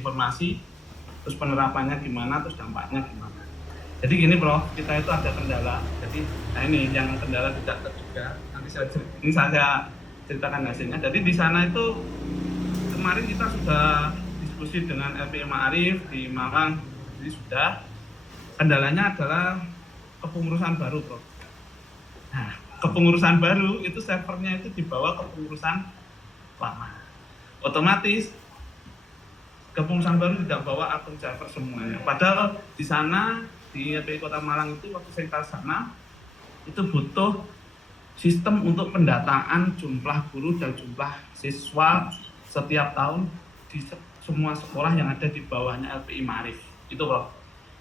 informasi, terus penerapannya gimana, terus dampaknya gimana. Jadi gini Prof, kita itu ada kendala. Jadi nah ini yang kendala tidak terduga. Nanti saya ceritakan hasilnya. Jadi di sana itu kemarin kita sudah diskusi dengan LPI Ma'arif di Malang. Jadi sudah, kendalanya adalah kepengurusan baru Prof. Nah, kepengurusan baru itu servernya itu dibawa kepengurusan lama. Otomatis kepengurusan baru tidak bawa akun server semuanya. Padahal di sana di LPI Kota Malang itu waktu saya ke sana itu butuh sistem untuk pendataan jumlah guru dan jumlah siswa setiap tahun di semua sekolah yang ada di bawahnya LPI Ma'arif. Itu loh.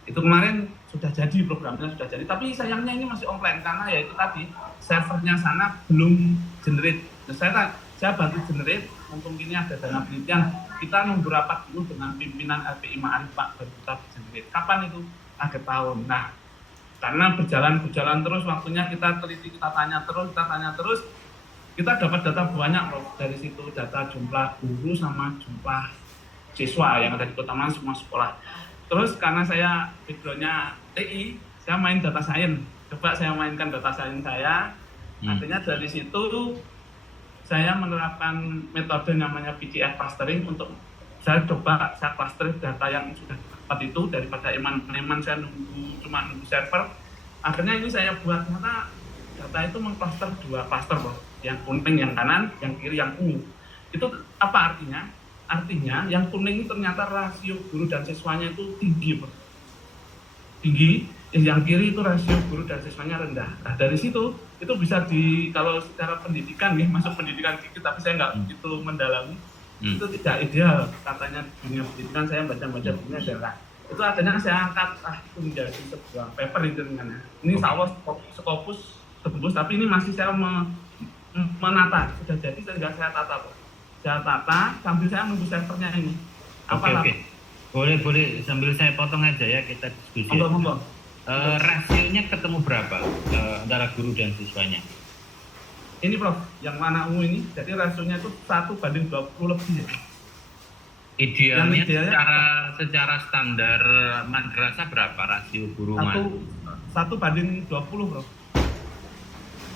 Itu kemarin sudah jadi, programnya sudah jadi, tapi sayangnya ini masih offline karena ya itu tadi servernya sana belum generate. Nah, saya bantu generate, mumpung ini ada dana penelitian, kita nunggu rapat dulu dengan pimpinan LPI Ma'arif Pak baru kita generate. Kapan itu? Akhir tahun. Nah, karena berjalan terus waktunya, kita teliti, kita tanya terus, kita dapat data banyak loh dari situ, data jumlah guru sama jumlah siswa yang ada di Kota Malang semua sekolah. Terus karena saya background-nya TI, saya main data science. Coba saya mainkan data science saya. Artinya dari situ saya menerapkan metode namanya PCF clustering untuk saya coba saya cluster data yang sudah dapat itu daripada eman saya cuma nunggu server. Akhirnya ini saya buat ternyata data itu mengcluster 2 cluster loh, yang kuning yang kanan, yang kiri yang ungu. Itu apa artinya? Artinya yang kuning itu ternyata rasio guru dan siswanya itu tinggi, Pak. Tinggi, yang kiri itu rasio guru dan siswanya rendah. Nah, dari situ itu bisa kalau secara pendidikan nih, masuk pendidikan sedikit, tapi saya nggak begitu mendalami. Itu tidak ideal katanya dunia pendidikan. Saya baca bukunya adalah itu, akhirnya saya angkat itu menjadi sebuah paper itu dengan ini sawas Scopus tembus, tapi ini masih saya menata, sudah jadi sehingga saya tata, Pak. Saya tata sambil saya nunggu servernya ini. Oke. Boleh sambil saya potong aja ya, kita diskusi. Rasionya ketemu berapa antara guru dan siswanya? Ini Prof, yang mana ungu ini, jadi rasionya itu 1:20 lebih ya. Idealnya secara standar madrasah berapa rasio guru? 1:20 Prof.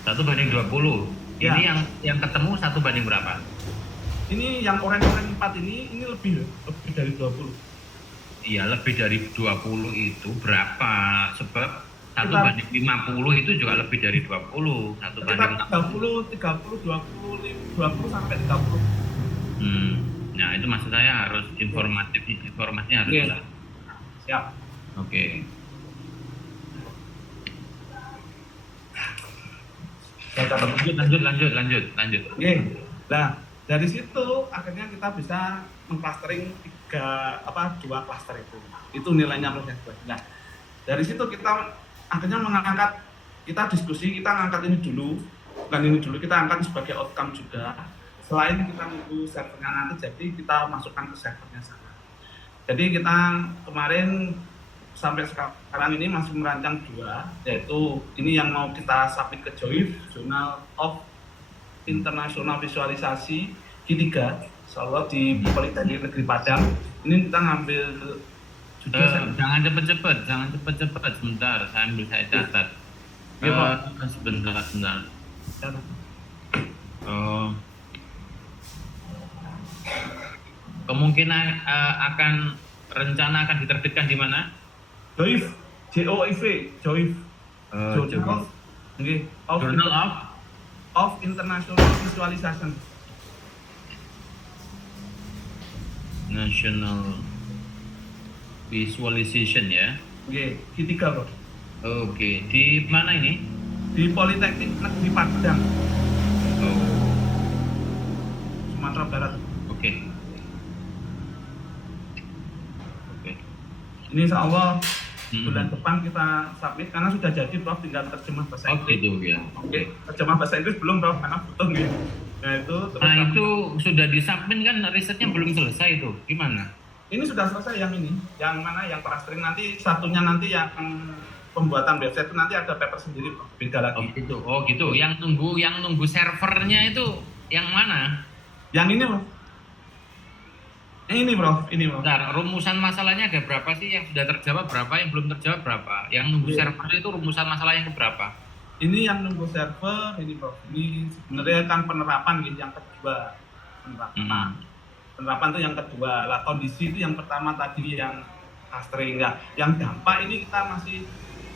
1:20. Ya. Ini yang ketemu 1 banding berapa? Ini yang oranye 4 ini lebih dari 20. Iya, lebih dari 20 itu berapa? Sebab 1:50 itu juga lebih dari 20. 30, 20 sampai 30. Nah, itu maksud saya harus informasinya harus jelas. Siap. Oke. Lanjut. Oke. Nah, dari situ akhirnya kita bisa mengclustering 2 cluster itu. Itu nilainya proses. Nah, dari situ kita akhirnya kita diskusi, kita ngangkat ini dulu, kita angkat sebagai outcome juga. Selain kita nunggu servernya nanti, jadi kita masukkan ke servernya sana. Jadi kita kemarin sampai sekarang ini masih merancang 2, yaitu ini yang mau kita submit ke JOIF, Journal of International Visualisasi Q3, insyaallah di Politeknik Negeri Padang. Ini kita ngambil jangan cepet-cepet, sebentar, saya catat. Sebentar. Kemungkinan rencana akan diterbitkan di mana? JOIF, JOIF. Journal of International Visualization. National Visualization ya. Oke, Q3 Bro. Oke, di mana ini? Di Politeknik Negeri Padang. Sumatera Barat. Oke. Ini insyaallah bulan depan kita submit karena sudah jadi Prof, tinggal terjemah bahasa Inggris. Gitu ya. Oke, terjemah bahasa Inggris belum Prof, karena butuh gitu. Nah itu sudah disubmit kan, risetnya belum selesai itu, gimana? Ini sudah selesai yang ini, yang mana yang clustering, nanti satunya nanti yang pembuatan website itu nanti ada paper sendiri Prof, beda lagi. Oh gitu. Yang nunggu servernya itu yang mana? Yang ini Prof. Ini bro. Bentar, rumusan masalahnya ada berapa sih yang sudah terjawab, berapa yang belum terjawab, berapa? Yang nunggu Iya. server itu rumusan masalah yang keberapa? Ini yang nunggu server, ini bro. Ini sebenarnya kan penerapan gitu yang kedua. Penerapan itu yang kedua. Lah kondisi itu yang pertama tadi yang clustering enggak. Yang dampak ini kita masih.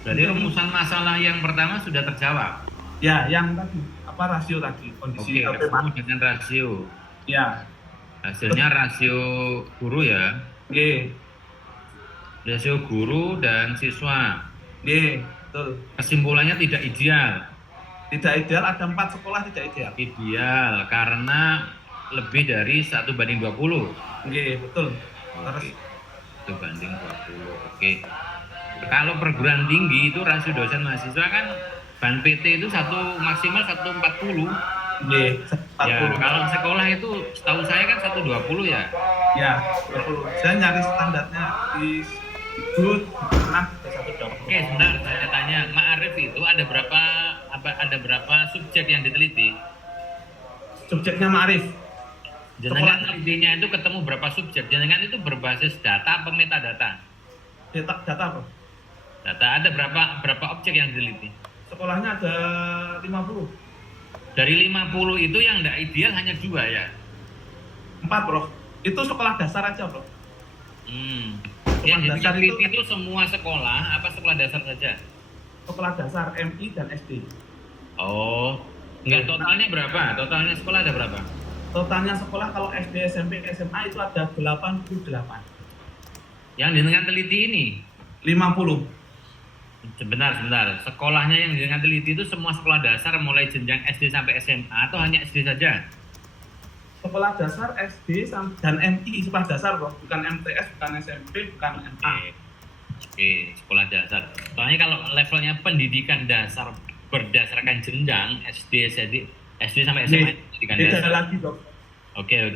Jadi rumusan masalah yang pertama sudah terjawab. Ya, yang tadi apa rasio tadi kondisi Oke, ketemu dengan rasio. Ya. Hasilnya rasio guru ya. Oke. Rasio guru dan siswa. Oke, betul. Kesimpulannya tidak ideal. Tidak ideal, ada 4 sekolah tidak ideal. Ideal karena lebih dari 1:20. Oke, betul. Oke. 1:20. Oke. Kalau perguruan tinggi itu rasio dosen mahasiswa kan ban PT itu maksimal 140. Oke, Ya, kalau sekolah itu setahu saya kan 120 ya. Ya, 20. Saya nyari standarnya di good, pernah 120. Oke, sebentar saya tanya, Ma'arif itu ada berapa subjek yang diteliti? Subjeknya Ma'arif. Jenengan telitinya itu ketemu berapa subjek? Jenengan itu berbasis data apa metadata? Data apa? Data ada berapa objek yang diteliti? Sekolahnya ada 50. Dari 50 itu yang tidak ideal hanya 2 ya? 4 bro. Itu sekolah dasar aja bro. Yang dasar diteliti itu semua sekolah apa sekolah dasar saja? Sekolah dasar MI dan SD. Oh, enggak, totalnya berapa? Totalnya sekolah ada berapa? Totalnya sekolah kalau SD, SMP, SMA itu ada 88. Yang jenengan teliti ini? 50. Sebentar. Sekolahnya yang jenengan teliti itu semua sekolah dasar mulai jenjang SD sampai SMA atau hanya SD saja? Sekolah dasar SD dan MI sekolah dasar bro, bukan MTS, bukan SMP, bukan MA. Oke, sekolah dasar. Soalnya kalau levelnya pendidikan dasar berdasarkan jenjang SD sampai SMA pendidikan dasar. Lagi bro. Oke.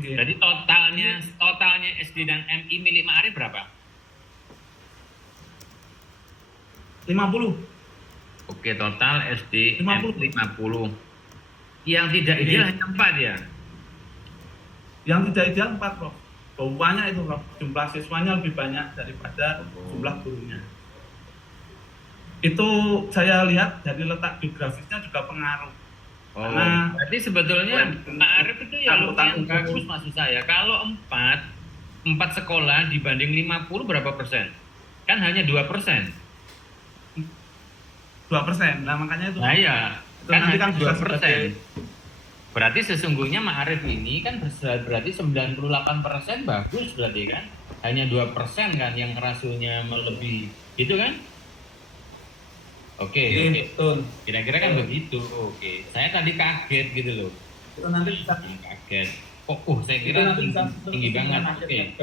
Jadi totalnya SD dan MI milik Ma'arif berapa? 50. Oke, total SD 50. 50. Yang tidak ideal hanya 4 ya? Yang tidak ideal 4 bro. Banyak itu bro. Jumlah siswanya lebih banyak daripada jumlah gurunya. Itu saya lihat dari letak geografisnya juga pengaruh. Karena berarti sebetulnya Ma'arif itu ya lumayan bagus maksud saya. Kalau 4 sekolah dibanding 50 berapa persen? Kan hanya 2%. 2%. Nah makanya itu. Nah ya, kan nanti kan 2%. Berarti sesungguhnya Ma'arif ini kan berarti 98% bagus berarti kan? Hanya 2% kan yang rasionya melebihi. Gitu kan? Oke. Betul. Kira-kira kan begitu. Oke. Saya tadi kaget gitu loh. Itu nanti bisa Kaget. Saya kira tinggi banget. Oke.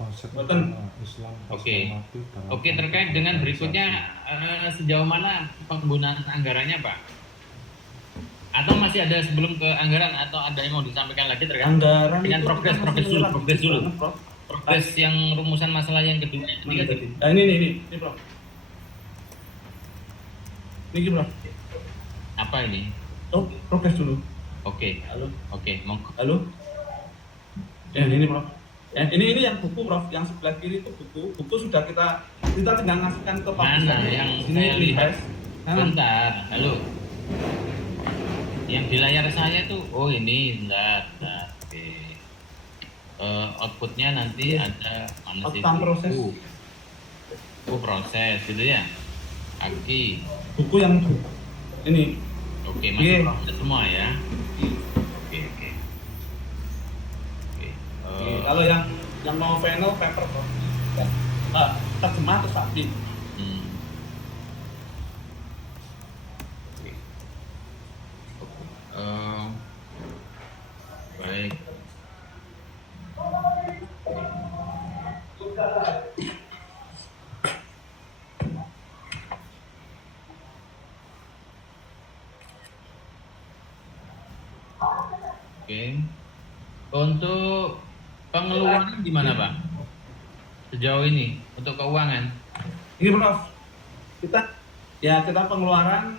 Konsep Islam. Oke, terkait dengan berikutnya sejauh mana penggunaan anggarannya Pak? Atau masih ada sebelum ke anggaran atau ada yang mau disampaikan lagi terkait anggaran dengan progres dulu. Progres yang rumusan masalah yang kedua ini tadi. Nah, ini bro. Ini bro. Apa ini? Oh, progres dulu. Oke. Monggo. Halo. Ini bro. Ini yang buku bro, yang sebelah kiri itu buku sudah kita tinggal ngasihkan ke Pak. Mana yang saya lihat? Bentar, halo. Yang di layar saya tuh, ini, bentar. Oke. Outputnya nanti ada mana sih? Proses. Proses gitu ya. Aki. Buku yang ini. Oke, masih proses semua ya. Oke. Kalau yang mau final paper bro, terjemah terus rapi. Baik. Oke. Untuk pengeluaran gimana Pak? Sejauh ini untuk keuangan? Ini Prof, kita pengeluaran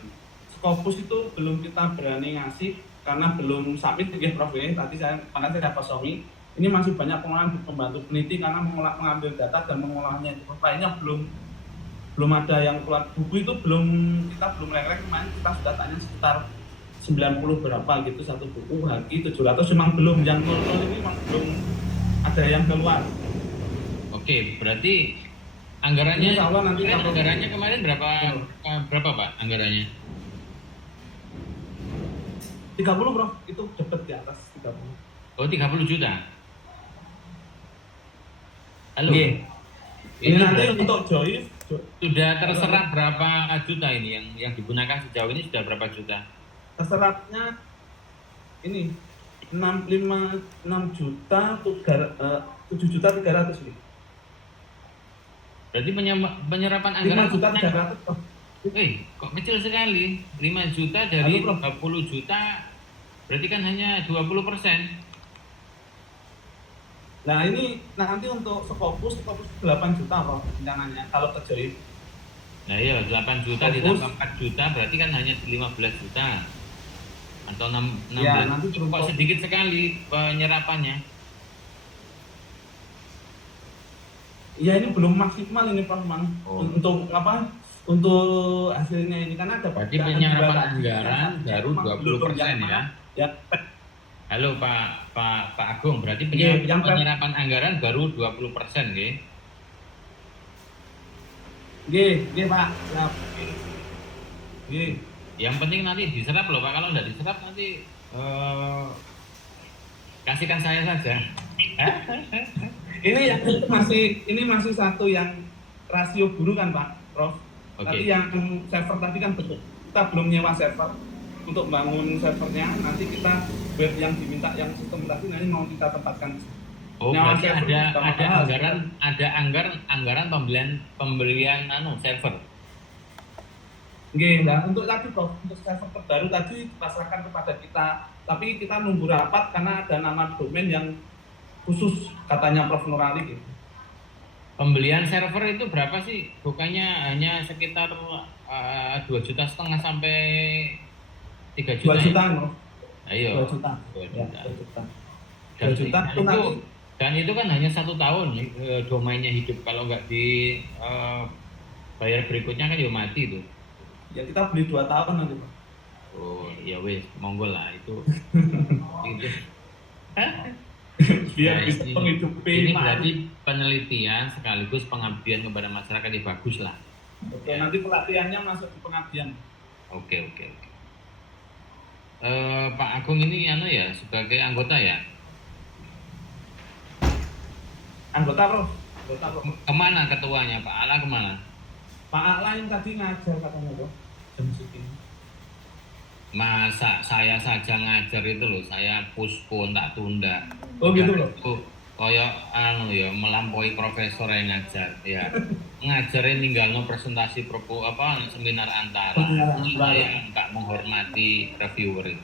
Scopus itu belum kita berani ngasih karena belum submit ya Prof ya. Tadi makanya saya kosongi. Ini masih banyak pengolahan pembantu peneliti karena mengambil data dan mengolahnya itu. Lainnya belum ada yang keluar buku itu kita belum lek kemarin kita sudah tanya sekitar 90 berapa gitu satu buku Haki 700 memang belum yang nol ini memang belum ada yang keluar. Oke, berarti anggarannya nanti anggarannya kemarin berapa Pak anggarannya? 30 Bro, itu dapat di atas 30. Oh 30 juta. Halo. Ini nanti untuk Joyce sudah terserap berapa juta ini yang digunakan sejauh ini sudah berapa juta? Terserapnya ini 6 juta 7 juta 300 nih. Berarti penyerapan anggaran 5 juta 300. Kok kecil sekali? 5 juta dari 20 juta berarti kan hanya 20%. Nah ini nanti untuk Skopus 8 juta apa rencananya kalau ke Joyce. Nah iya 8 juta ditambah 4 juta berarti kan hanya 15 juta atau 16 ya, nanti kok sedikit sekali penyerapannya. Iya ini belum maksimal ini Pak Mang. Untuk apa? Untuk hasilnya ini kan ada. Berarti penyerapan anggaran baru 20% ya. Ya. Halo Pak Agung, berarti penyerapan anggaran baru 20% nggih? Nggih Pak. Siap. Nggih. Yang penting nanti diserap loh Pak, kalau nggak diserap nanti kasihkan saya saja. Ini masih satu yang rasio guru kan Pak Prof. Tadi yang server tadi kan betul. Kita belum nyewa server untuk bangun servernya. Nanti kita web yang diminta yang sistem tadi nanti mau kita tempatkan. Berarti ada anggaran pembelian server. Nggih, nah untuk tadi Prof, untuk server terbaru tadi dipasrahkan kepada kita. Tapi kita nunggu rapat karena ada nama domain yang khusus katanya Prof Nurali gitu. Pembelian server itu berapa sih? Bukannya hanya sekitar 2,5 juta sampai 3 juta? 2 juta, ya? Ayo. 2 juta. 2 juta. Ya, 2 juta. 2 juta dan itu kan hanya 1 tahun domainnya hidup. Kalau nggak bayar berikutnya kan ya mati tuh. Ya kita beli 2 tahun nanti Pak. Oh ya wes, monggo lah itu. Itu. Biar bisa menghidupi. Ini berarti penelitian sekaligus pengabdian kepada masyarakat yang bagus lah. Oke, nanti pelatihannya masuk di pengabdian. Oke. Pak Agung ini ya sebagai anggota ya? Anggota Prof. Kemana ketuanya? Pak Ala kemana? Pak Ala yang tadi ngajar katanya Prof. Jam segini. Masa saya saja ngajar itu loh, saya puspon tak tunda. Oh gitu loh. Kayak melampaui profesor yang ngajar ya. Ngajarin ninggalno presentasi seminar antara. Saya enggak menghormati reviewer itu.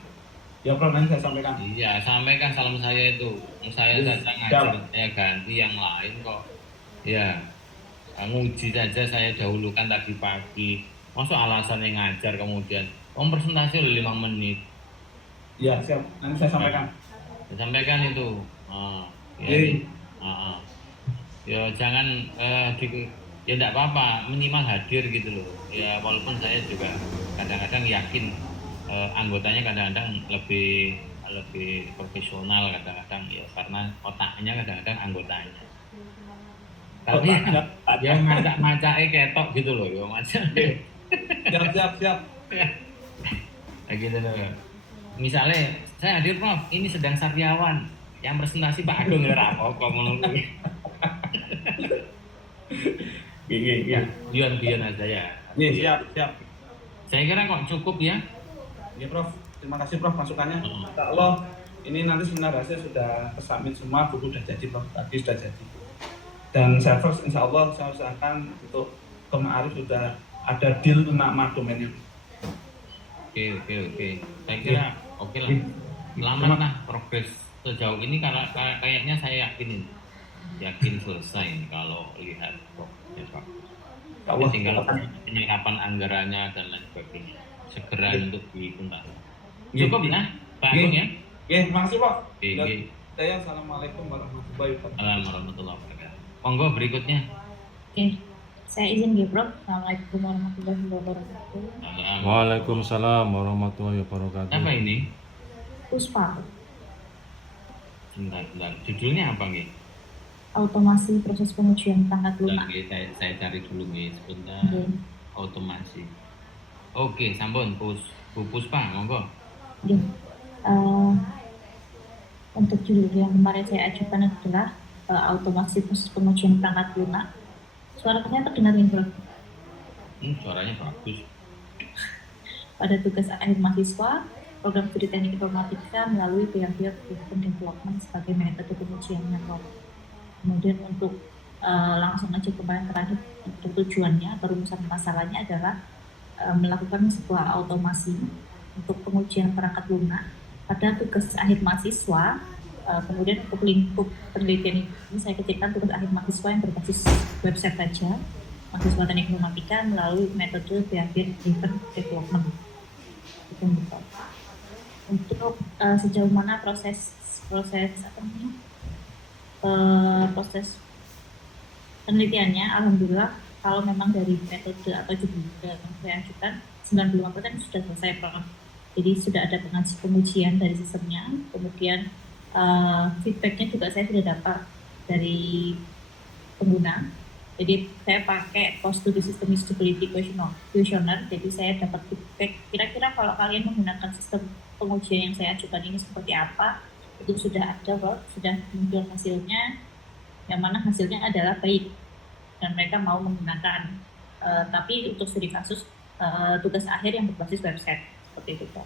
Ya Prof, nanti saya sampaikan. Iya, sampaikan salam saya itu. Saya saja ngajar, saya ganti yang lain kok. Ya, nguji saja saya dahulukan tadi pagi. Masuk alasannya ngajar kemudian presentasi oleh 5 menit. Ya siap, nanti saya sampaikan. Saya sampaikan itu. Ya jangan ya enggak apa-apa minimal hadir gitu loh. Ya walaupun saya juga kadang-kadang yakin anggotanya kadang-kadang lebih profesional kadang-kadang ya karena otaknya kadang-kadang anggotanya. Tapi ya macak-macake ketok gitu loh, ya macak. Siap. Nah, gitu loh. Misalnya saya hadir Prof, ini sedang Saryawan yang presentasi Pak Agung ya apa ngono. Iya, biar aja ya. Iya, siap. Saya kira kok cukup ya. Iya Prof, terima kasih Prof masukannya. Kalau ini nanti seminar hasil sudah tersubmit semua, buku sudah jadi Prof, tadi sudah jadi. Dan server insya Allah saya usahakan untuk ke Ma'arif sudah ada deal nama domainnya. Oke. Saya kira oke lah. Selamat lah progres sejauh ini karena kayaknya saya yakin selesai kalau lihat progresnya Pak. Allah, tinggal penyerapan anggarannya dan lain sebagainya segera untuk dituntaskan. Cukup ya? Pak Agung ya. Terima kasih Prof. Oke. Saya assalamualaikum warahmatullahi wabarakatuh. Assalamualaikum warahmatullahi wabarakatuh. Monggo berikutnya. Oke, saya izin ya, Prof. Assalamualaikum warahmatullahi wabarakatuh. Waalaikumsalam warahmatullahi wabarakatuh. Apa ini? Puspa, Sebentar. Judulnya apa nih? automasi proses pengujian perangkat lunak. Oke, saya cari dulu nih sebentar. Oke. Otomasi. Oke, sampun Bu Puspa, monggo. Oke. Untuk judul yang kemarin saya ajukan adalah automasi proses pengujian perangkat lunak. Suaranya terdengar nih, Prof. Suaranya bagus. Pada tugas akhir mahasiswa, program studi teknik informatika melalui Behavior Driven Development sebagai metode pengujiannya, Prof. Kemudian untuk langsung aja kemarin terakhir, untuk tujuannya atau rumusan masalahnya adalah melakukan sebuah automasi untuk pengujian perangkat lunak pada tugas akhir mahasiswa. Kemudian untuk lingkup penelitian ini saya kecilkan tugas akhir mahasiswa yang berbasis website saja, mahasiswa teknik informatika melalui metode Behavior Driven Development. Itu betul. Untuk sejauh mana proses penelitiannya, alhamdulillah kalau memang dari metode atau judul yang saya ajukan 95% sudah selesai, Prof. Jadi sudah ada pengujian dari sistemnya, kemudian feedbacknya juga saya sudah dapat dari pengguna. Jadi saya pakai post-study system usability questionnaire, jadi saya dapat feedback kira-kira kalau kalian menggunakan sistem pengujian yang saya ajukan ini seperti apa. Itu sudah ada, Prof. Sudah muncul hasilnya, yang mana hasilnya adalah baik dan mereka mau menggunakan. Tapi untuk studi kasus tugas akhir yang berbasis website seperti itu, Prof.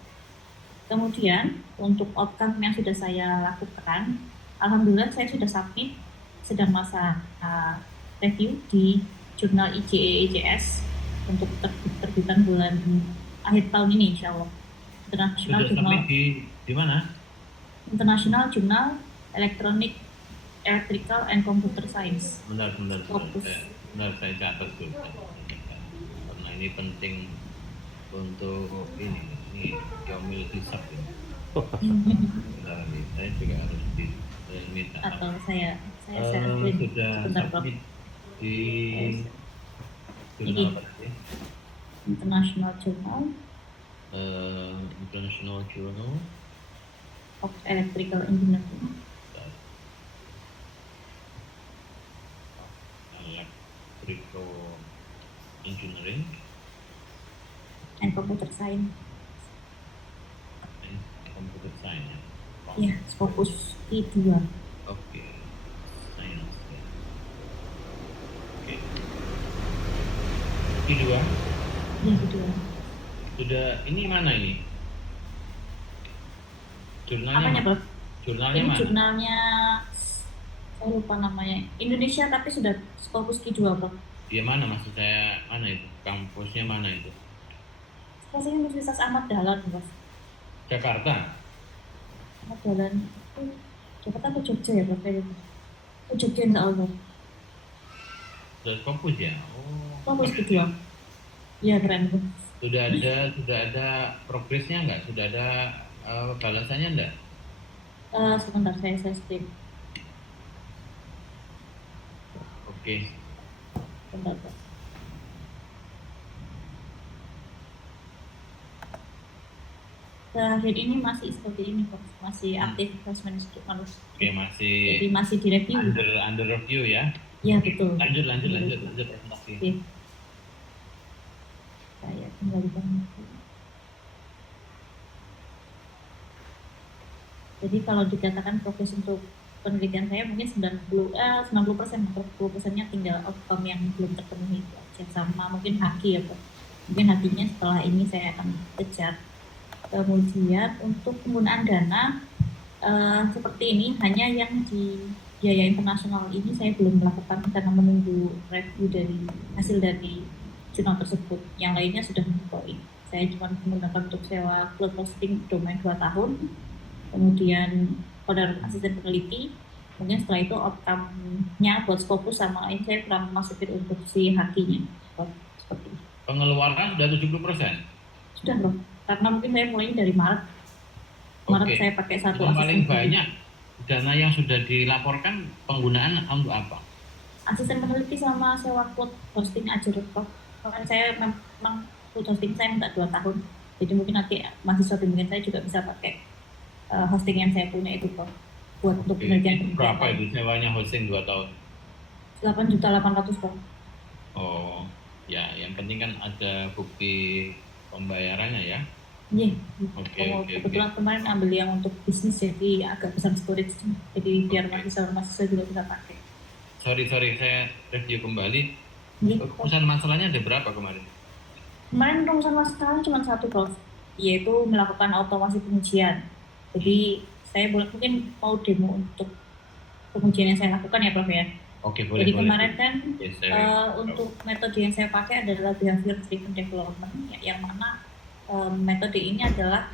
Kemudian untuk outcome yang sudah saya lakukan, alhamdulillah saya sudah submit, sedang masa review di jurnal IJE/EJS untuk terbitan bulan akhir tahun ini, insya Allah. International Sudah Journal di mana? International Journal Electrical and Computer Science. Benar. Fokus. Saya catat dulu. Karena ini penting untuk ini Yomil hisab ini. Bentar, saya juga harus diminta. Atau saya sudah sebentar, Prof. submit di Ini. jurnal apa sih? International Journal International Journal of Electrical Engineering. Electrical Engineering and Computer Science. and Computer Science. Ya, fokus Q2. Oke. Science. Oke. Q2. Ya, Q2. Sudah ini mana ini? Jurnalnya Apanya, mana? Prof? Jurnalnya Ini mana? jurnalnya saya lupa namanya. Indonesia tapi sudah fokus Q2, Prof. Iya mana maksud saya mana itu? Kampusnya mana itu? Rasanya Universitas Ahmad Dahlan, Prof. Jakarta. Ahmad Dahlan itu Jakarta atau Jogja ya, Prof? Oh, Jogja, insya Allah. Sudah fokus ya? Oh. Fokus Q2. Iya, keren, Prof. Sudah ada progresnya nggak? Sudah ada balasannya enggak? Sebentar, saya skip. Oke. Sebentar, Prof. Terakhir ini masih seperti ini, Prof. Masih aktif assessment manuskrip. Oke, masih Jadi masih direview. under review ya. Iya, betul. Lanjut presentasi. Oke. Saya kembalikan. Jadi kalau dikatakan progres untuk penelitian saya mungkin 90%, 10%-nya tinggal outcome yang belum terpenuhi itu aja. Sama mungkin haki ya, Prof. Mungkin hakinya setelah ini saya akan kejar. Kemudian untuk penggunaan dana seperti ini, hanya yang di biaya internasional ini saya belum melakukan karena menunggu review dari hasil dari jurnal tersebut. Yang lainnya sudah mengikuti. Saya cuma menggunakan untuk sewa cloud hosting domain 2 tahun. Kemudian pada asisten peneliti, mungkin setelah itu outcome-nya buat Scopus sama lain saya kurang masukin untuk si hakinya. Seperti itu. Pengeluaran sudah 70%. Sudah, Bro. Karena mungkin saya mulainya dari Maret. Maret Oke. saya pakai satu Yang paling asisten peneliti. banyak dana yang sudah dilaporkan penggunaan untuk apa? Asisten peneliti sama sewa cloud hosting Azure, Prof. Kemarin saya memang cloud hosting saya minta 2 tahun. Jadi mungkin nanti mahasiswa bimbingan saya juga bisa pakai hosting yang saya punya itu, Prof. Buat untuk Oke, penelitian itu berapa itu sewanya hosting 2 tahun? 8.800.000, Prof. Oh, ya, yang penting kan ada bukti pembayarannya ya. Iya, Oke, oke, oke. kebetulan kemarin ambil yang untuk bisnis jadi agak besar storage, jadi biar Oke. mahasiswa juga bisa pakai. Sorry, saya review kembali. Jadi Rumusan masalahnya ada berapa kemarin? kemarin rumusan masalahnya cuma satu, Prof, yaitu melakukan automasi pengujian. Jadi saya boleh mungkin mau demo untuk pengujian yang saya lakukan ya, Prof ya. Oke, boleh. Jadi kemarin kan Yes, untuk metode yang saya pakai adalah behavior driven development, yang mana metode ini adalah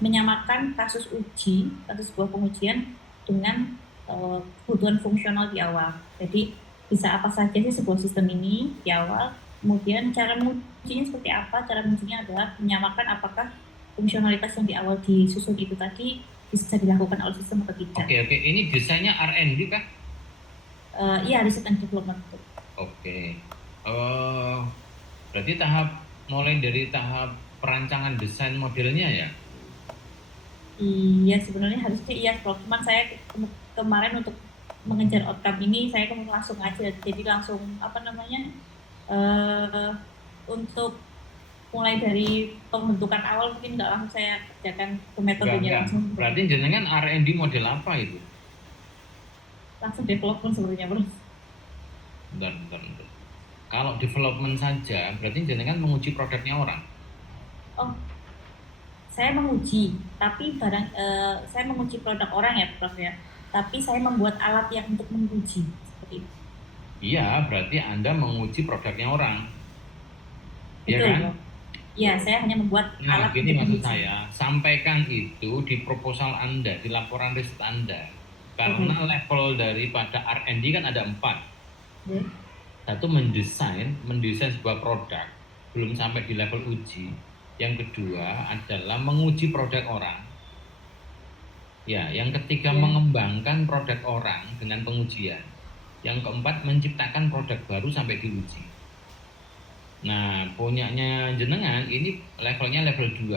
menyamakan kasus sebuah pengujian dengan kebutuhan fungsional di awal. Jadi bisa apa saja sih sebuah sistem ini di awal, kemudian cara mengujinya seperti apa. Cara mengujinya adalah menyamakan apakah fungsionalitas yang di awal disusun itu tadi bisa dilakukan oleh sistem atau tidak. Oke. Ini desainnya R&D kah? Iya, research and development. Oke. Berarti mulai dari tahap perancangan desain modelnya ya? Iya, sebenarnya harusnya iya, Prof. Cuman saya kemarin untuk mengejar outcome ini saya langsung aja, jadi langsung untuk mulai dari pembentukan awal mungkin nggak langsung saya kerjakan ke metodenya langsung. Berarti jenengan R&D model apa itu? Langsung development sebenarnya, Bro. Bentar. Kalau development saja, berarti jenengan menguji produknya orang? Oh, saya menguji, tapi saya menguji produk orang ya, Prof ya. Tapi saya membuat alat yang untuk menguji seperti itu. Iya, berarti Anda menguji produknya orang. Iya Betul, kan? Prof. Ya, saya hanya membuat alat Gini untuk maksud menguji. saya, sampaikan itu di proposal Anda, di laporan riset Anda. Karena level daripada R&D kan ada 4. Satu mendesain sebuah produk, belum sampai di level uji. Yang kedua adalah menguji produk orang. Ya, yang ketiga mengembangkan produk orang dengan pengujian. Yang keempat menciptakan produk baru sampai diuji. Nah, punyanya jenengan ini levelnya level 2.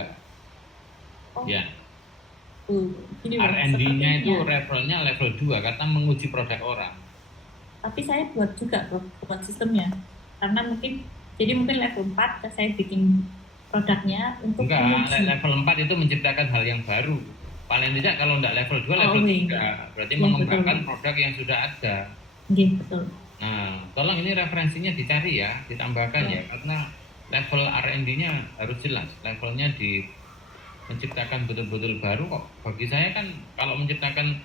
Ya. R&D-nya itu levelnya level 2 karena menguji produk orang. Tapi saya buat juga buat sistemnya. Karena mungkin level 4 saya bikin produknya untuk menguji. Level 4 itu menciptakan hal yang baru. Paling tidak kalau enggak level 2, level 3. Berarti mengembangkan produk yang sudah ada. Iya, betul. Nah, tolong ini referensinya dicari ya, ditambahkan ya, karena level R&D-nya harus jelas, levelnya di menciptakan betul-betul baru kok. Bagi saya kan kalau menciptakan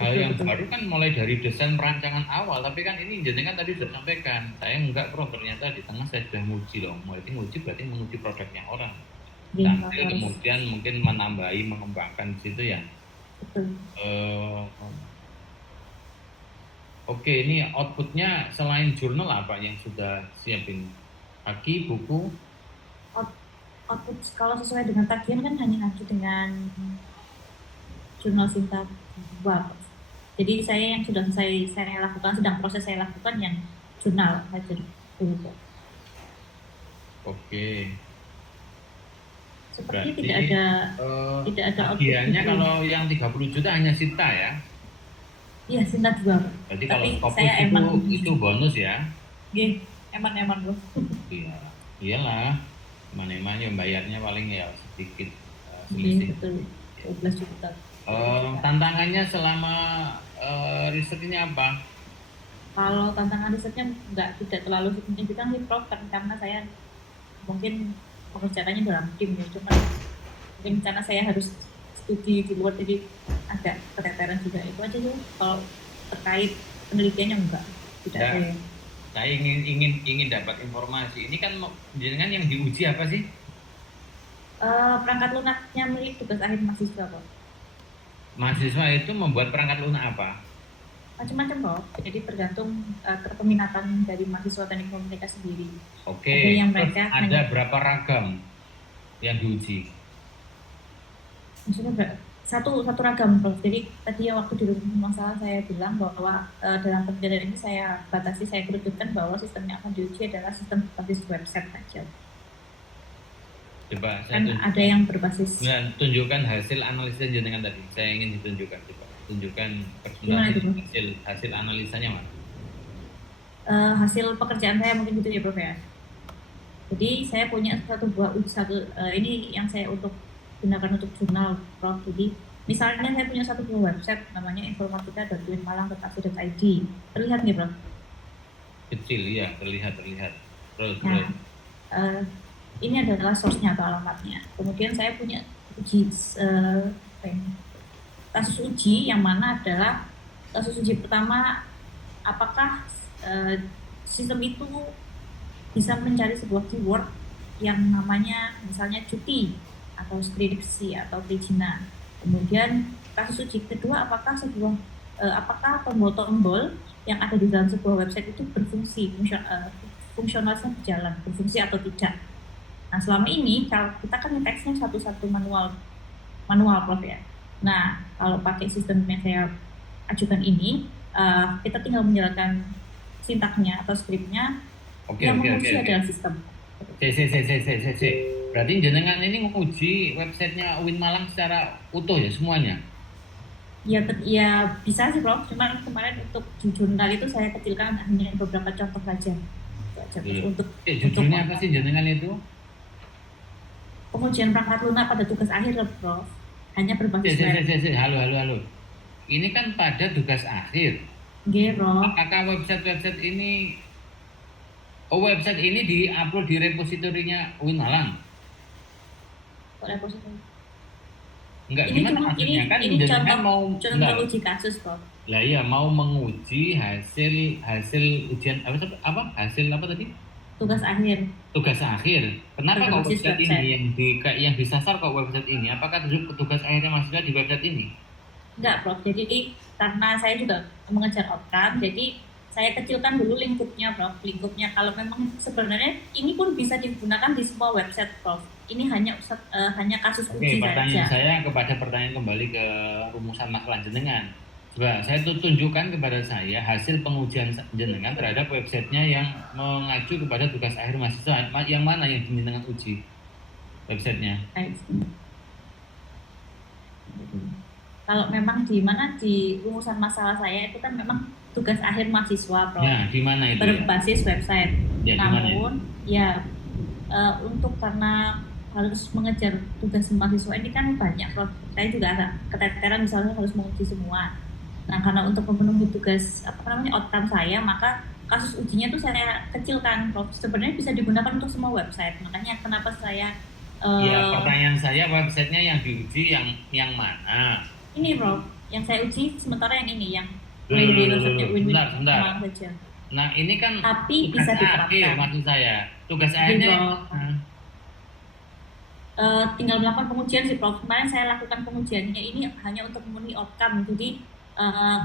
hal yang baru kan mulai dari desain perancangan awal, tapi kan ini jenengan tadi sudah sampaikan, saya enggak, Bro, ternyata di tengah saya sudah nguji loh. Nguji berarti menguji produknya orang. Sambil kemudian mungkin menambahi, mengembangkan di situ ya. Betul. Oke, ini outputnya selain jurnal apa yang sudah siapin? Haki, buku? Output kalau sesuai dengan tagihan kan hanya ngaji dengan jurnal Sinta 2. Jadi saya yang sudah saya lakukan, sedang proses saya lakukan yang jurnal saja dulu. Oke. Seperti tidak ada output. Tagihannya kalau yang 30 juta hanya Sinta ya? Iya, Sinta 2. Berarti kalau Scopus itu bonus ya? Iya, eman Bro. Iya, iyalah. Eman yang bayarnya paling ya sedikit selisih. Betul, 12 juta. Tantangannya selama riset ini apa? Kalau tantangan risetnya tidak terlalu signifikan sih, Prof, karena saya mungkin mengerjakannya dalam tim ya, cuma mungkin karena saya harus studi di luar jadi agak keteteran juga. Itu aja sih. Kalau terkait penelitiannya tidak ada. Saya ingin dapat informasi. Ini kan jenengan yang diuji apa sih? Perangkat lunaknya milik tugas akhir mahasiswa, Pak. Mahasiswa itu membuat perangkat lunak apa? Macam-macam, Pak. Jadi tergantung keminatan dari mahasiswa teknik komunikasi sendiri. Oke. Ada berapa ragam yang diuji? maksudnya satu ragam Prof. Jadi tadi yang waktu di rumah masalah saya bilang bahwa dalam penjelasan ini saya batasi, saya kerucutkan bahwa sistem yang akan diuji adalah sistem berbasis website saja. Coba saya Kan tunjukkan. ada yang berbasis. Nah, tunjukkan hasil analisis jenengan tadi. Saya ingin ditunjukkan. Coba tunjukkan Gimana itu, presentasi Prof? hasil analisanya mana? Hasil pekerjaan saya mungkin gitu ya Prof ya. Jadi saya punya ini yang saya gunakan untuk jurnal Prof. Jadi misalnya saya punya satu buah website namanya informatika.winmalang.ac.id. Terlihat nih Prof? Kecil ya, terlihat. Terus. Nah, ini adalah source-nya atau alamatnya. Kemudian saya punya kasus uji yang mana adalah kasus uji pertama, apakah sistem itu bisa mencari sebuah keyword yang namanya misalnya cuti atau skripsi atau perizinan. Kemudian kasus uji kedua, apakah tombol-tombol yang ada di dalam sebuah website itu berfungsi, fungsionalnya berjalan, berfungsi atau tidak. Nah, selama ini kalau kita kan teksnya satu-satu manual Prof ya. Nah, kalau pakai sistem yang saya ajukan ini, kita tinggal menjalankan sintaknya atau skripnya. Yang menguji adalah sistem. Berarti jenengan ini menguji websitenya Win Malang secara utuh ya semuanya? Ya bisa sih Prof. Cuma kemarin untuk di jurnal itu saya kecilkan hanya beberapa contoh saja. Judulnya apa sih jenengan itu? Pengujian perangkat lunak pada tugas akhir Prof. Hanya berbasis web. Halo. Ini kan pada tugas akhir. Nggih, Prof. Apakah website ini di-upload di repositorinya Win Malang? Kok repositori? Enggak, gimana maksudnya? Kan ini contoh uji kasus kok. Lah iya, mau menguji hasil ujian apa? Hasil apa tadi? Tugas akhir. Kenapa kok website ini yang disasar kok website ini? Apakah tugas akhirnya mahasiswa di website ini? Enggak, Prof. Jadi karena saya juga mengejar outcome, jadi saya kecilkan dulu lingkupnya, Prof. Lingkupnya kalau memang sebenarnya ini pun bisa digunakan di semua website, Prof. Ini hanya kasus uji saja. Pertanyaan saya kembali ke rumusan masalah jenengan. Coba saya tunjukkan kepada saya hasil pengujian jenengan terhadap websitenya yang mengacu kepada tugas akhir mahasiswa. Yang mana yang jenengan uji websitenya? Kalau memang di rumusan masalah saya itu kan memang tugas akhir mahasiswa, Prof. Nah, di mana itu? Berbasis website. Ya, namun untuk karena harus mengejar tugas mahasiswa ini kan banyak, Prof. Saya juga agak keteteran misalnya harus menguji semua. Nah, karena untuk memenuhi tugas outcome saya, maka kasus ujinya tuh saya kecilkan, Prof. Sebenarnya bisa digunakan untuk semua website. Makanya kenapa saya pertanyaan saya websitenya yang diuji yang mana? Ini, Prof. Yang saya uji sementara yang ini yang Bentar. saja. Nah, ini kan tapi bisa diterapkan. Maksud saya, tugas akhirnya tinggal melakukan pengujian sih, Prof. Kemarin saya lakukan pengujiannya ini hanya untuk memenuhi outcome. Jadi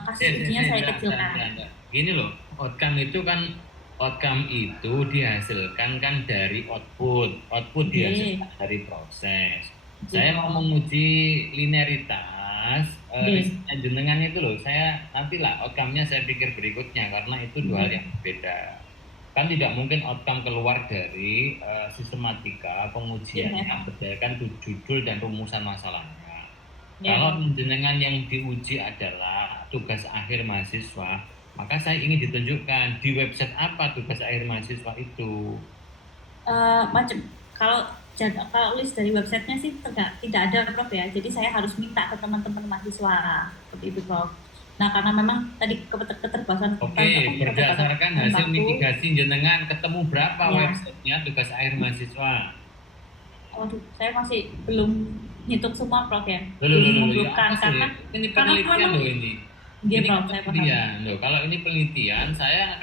kasus ujinya saya kecilkan. Gini loh, outcome itu dihasilkan kan dari output dihasilkan dari proses. Saya mau menguji linearitas jenengan itu loh, saya nantilah outcome-nya saya pikir berikutnya karena itu dua hal yang berbeda. Kan tidak mungkin outcome keluar dari sistematika pengujian yang berdasarkan judul dan rumusan masalahnya. Kalau jenengan yang diuji adalah tugas akhir mahasiswa, maka saya ingin ditunjukkan di website apa tugas akhir mahasiswa itu. Kalau list dari websitenya sih tidak ada, Prof ya. Jadi saya harus minta ke teman-teman mahasiswa seperti itu, Prof. Nah, karena memang tadi keterbatasan. Berdasarkan hasil mitigasi jenengan ketemu berapa websitenya tugas akhir mahasiswa? Waduh, saya masih belum hitung semua, Prof ya. Karena ini penelitian loh ini. Ini penelitian loh. Kalau ini penelitian, saya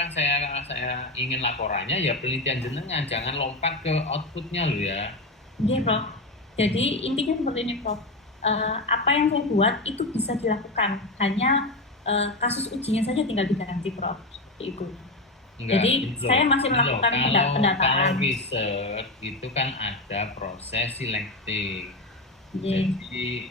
ingin laporannya ya penelitian jenengan, jangan lompat ke outputnya loh ya. Iya, Prof. Jadi intinya seperti ini, Prof. Apa yang saya buat itu bisa dilakukan, hanya kasus ujinya saja tinggal diganti, Prof. Itu. Jadi saya masih melakukan pendataan. Kalau riset itu kan ada proses selektif. Jadi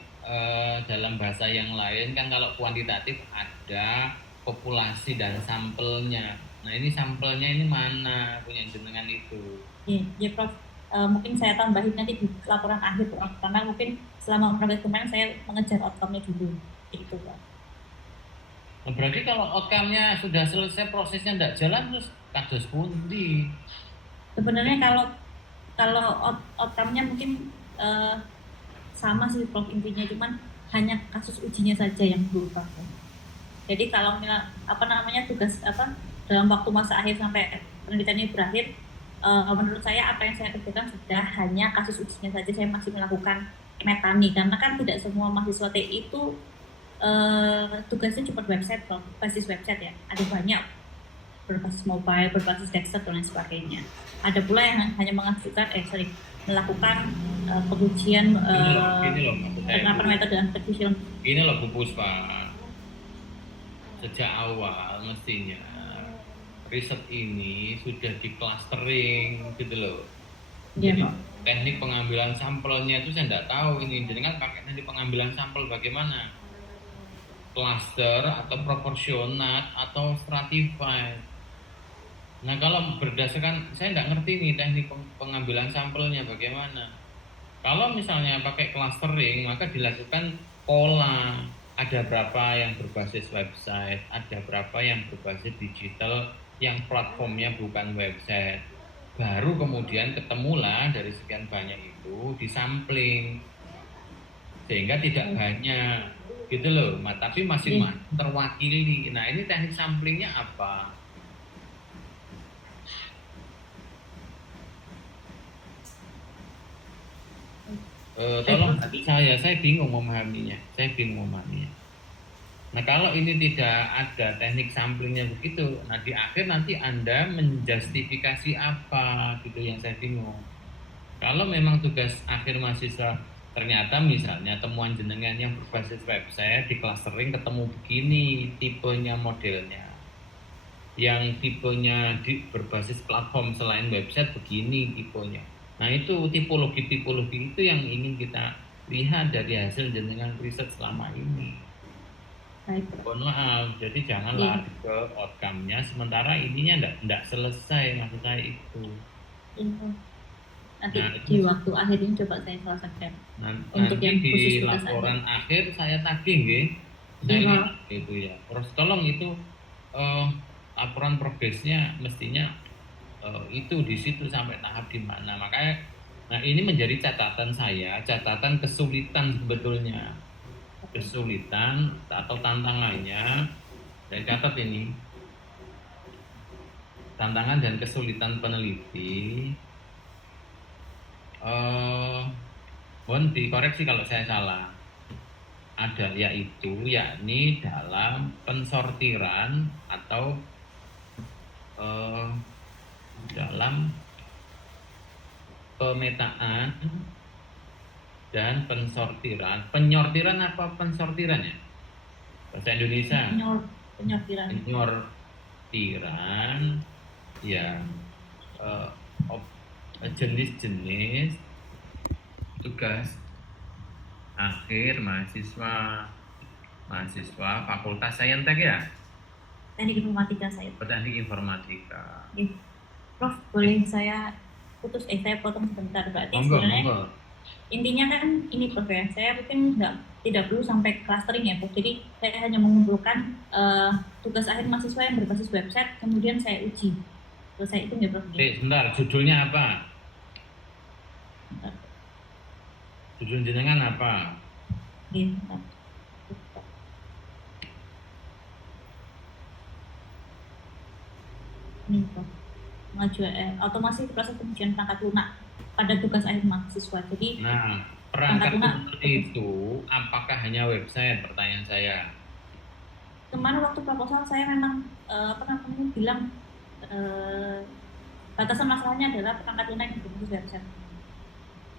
dalam bahasa yang lain kan kalau kuantitatif ada populasi dan sampelnya. Nah ini sampelnya ini mana punya jenengan itu? Ya, ya Prof. Mungkin saya tambahin nanti di laporan akhir Prof. Karena mungkin selama progres kemarin saya mengejar outcome-nya dulu. Itu Prof. Nah, berarti kalau outcome-nya sudah selesai prosesnya tidak jalan terus kados pundi? Sebenarnya kalau outcome-nya mungkin sama sih Prof intinya, cuman hanya kasus ujinya saja yang berubah. Jadi kalau tugas dalam waktu masa akhir sampai penelitiannya berakhir, menurut saya apa yang saya kerjakan sudah hanya kasus ujinya saja. Saya masih melakukan metani karena kan tidak semua mahasiswa TI itu tugasnya cuma website, Prof. Basis website ya. Ada banyak berbasis mobile, berbasis desktop dan lain sebagainya. Ada pula yang hanya melakukan pengujian Gini loh maksud saya, penerapan metode artificial. Ini loh Bu Puspa, sejak awal mestinya riset ini sudah di clustering gitu loh. Ya, Jadi Pak. teknik pengambilan sampelnya itu saya tidak tahu ini. Jadi kan pakai teknik pengambilan sampel bagaimana? Cluster atau proporsionat atau stratified. Nah kalau berdasarkan saya tidak ngerti nih teknik pengambilan sampelnya bagaimana. Kalau misalnya pakai clustering maka dilakukan pola. Ada berapa yang berbasis website, ada berapa yang berbasis digital, yang platformnya bukan website. Baru kemudian ketemulah dari sekian banyak itu disampling sehingga tidak banyak gitu loh. Tapi masing-masing terwakili. Nah ini teknik samplingnya apa? Tolong bantu saya bingung memahaminya. Nah kalau ini tidak ada teknik samplingnya begitu, nah di akhir nanti Anda menjustifikasi apa gitu yang saya bingung. Kalau memang tugas akhir mahasiswa ternyata misalnya temuan jenengan yang berbasis website di clustering ketemu begini tipenya modelnya, yang tipenya berbasis platform selain website begini tipenya. Nah itu tipologi itu yang ingin kita lihat dari hasil jenengan riset selama ini. Mohon maaf, jadi jangan lari ke outcome-nya sementara ininya enggak selesai maksud saya itu. Nanti di waktu akhir ini coba saya selesaikan. Untuk Nanti yang di laporan akhir saya tagih nggih. Saya itu ya. Terus tolong itu laporan progresnya mestinya itu di situ sampai tahap di mana. Makanya nah ini menjadi catatan saya, catatan kesulitan sebetulnya. Kesulitan atau tantangannya saya catat ini. Tantangan dan kesulitan peneliti mohon dikoreksi kalau saya salah. Ada yakni dalam pensortiran atau dalam pemetaan dan penyortiran apa pensortiran ya bahasa Indonesia penyortiran ya jenis-jenis tugas akhir mahasiswa Fakultas Saintek ya Teknik Informatika saya. Teknik Informatika. Prof, boleh saya potong sebentar. Berarti sebenarnya intinya kan ini Prof ya, saya mungkin tidak perlu sampai clustering ya Prof. Jadi saya hanya mengumpulkan tugas akhir mahasiswa yang berbasis website, kemudian saya uji. Selesai itu ya Prof. Sebentar, judulnya apa? Judul jenengan apa? Ini Prof. Otomasi proses pengujian perangkat lunak pada tugas akhir mahasiswa. Jadi perangkat lunak itu apakah hanya website? Pertanyaan saya. Kemarin waktu proposal saya memang bilang batasan masalahnya adalah perangkat lunak yang berbasis website.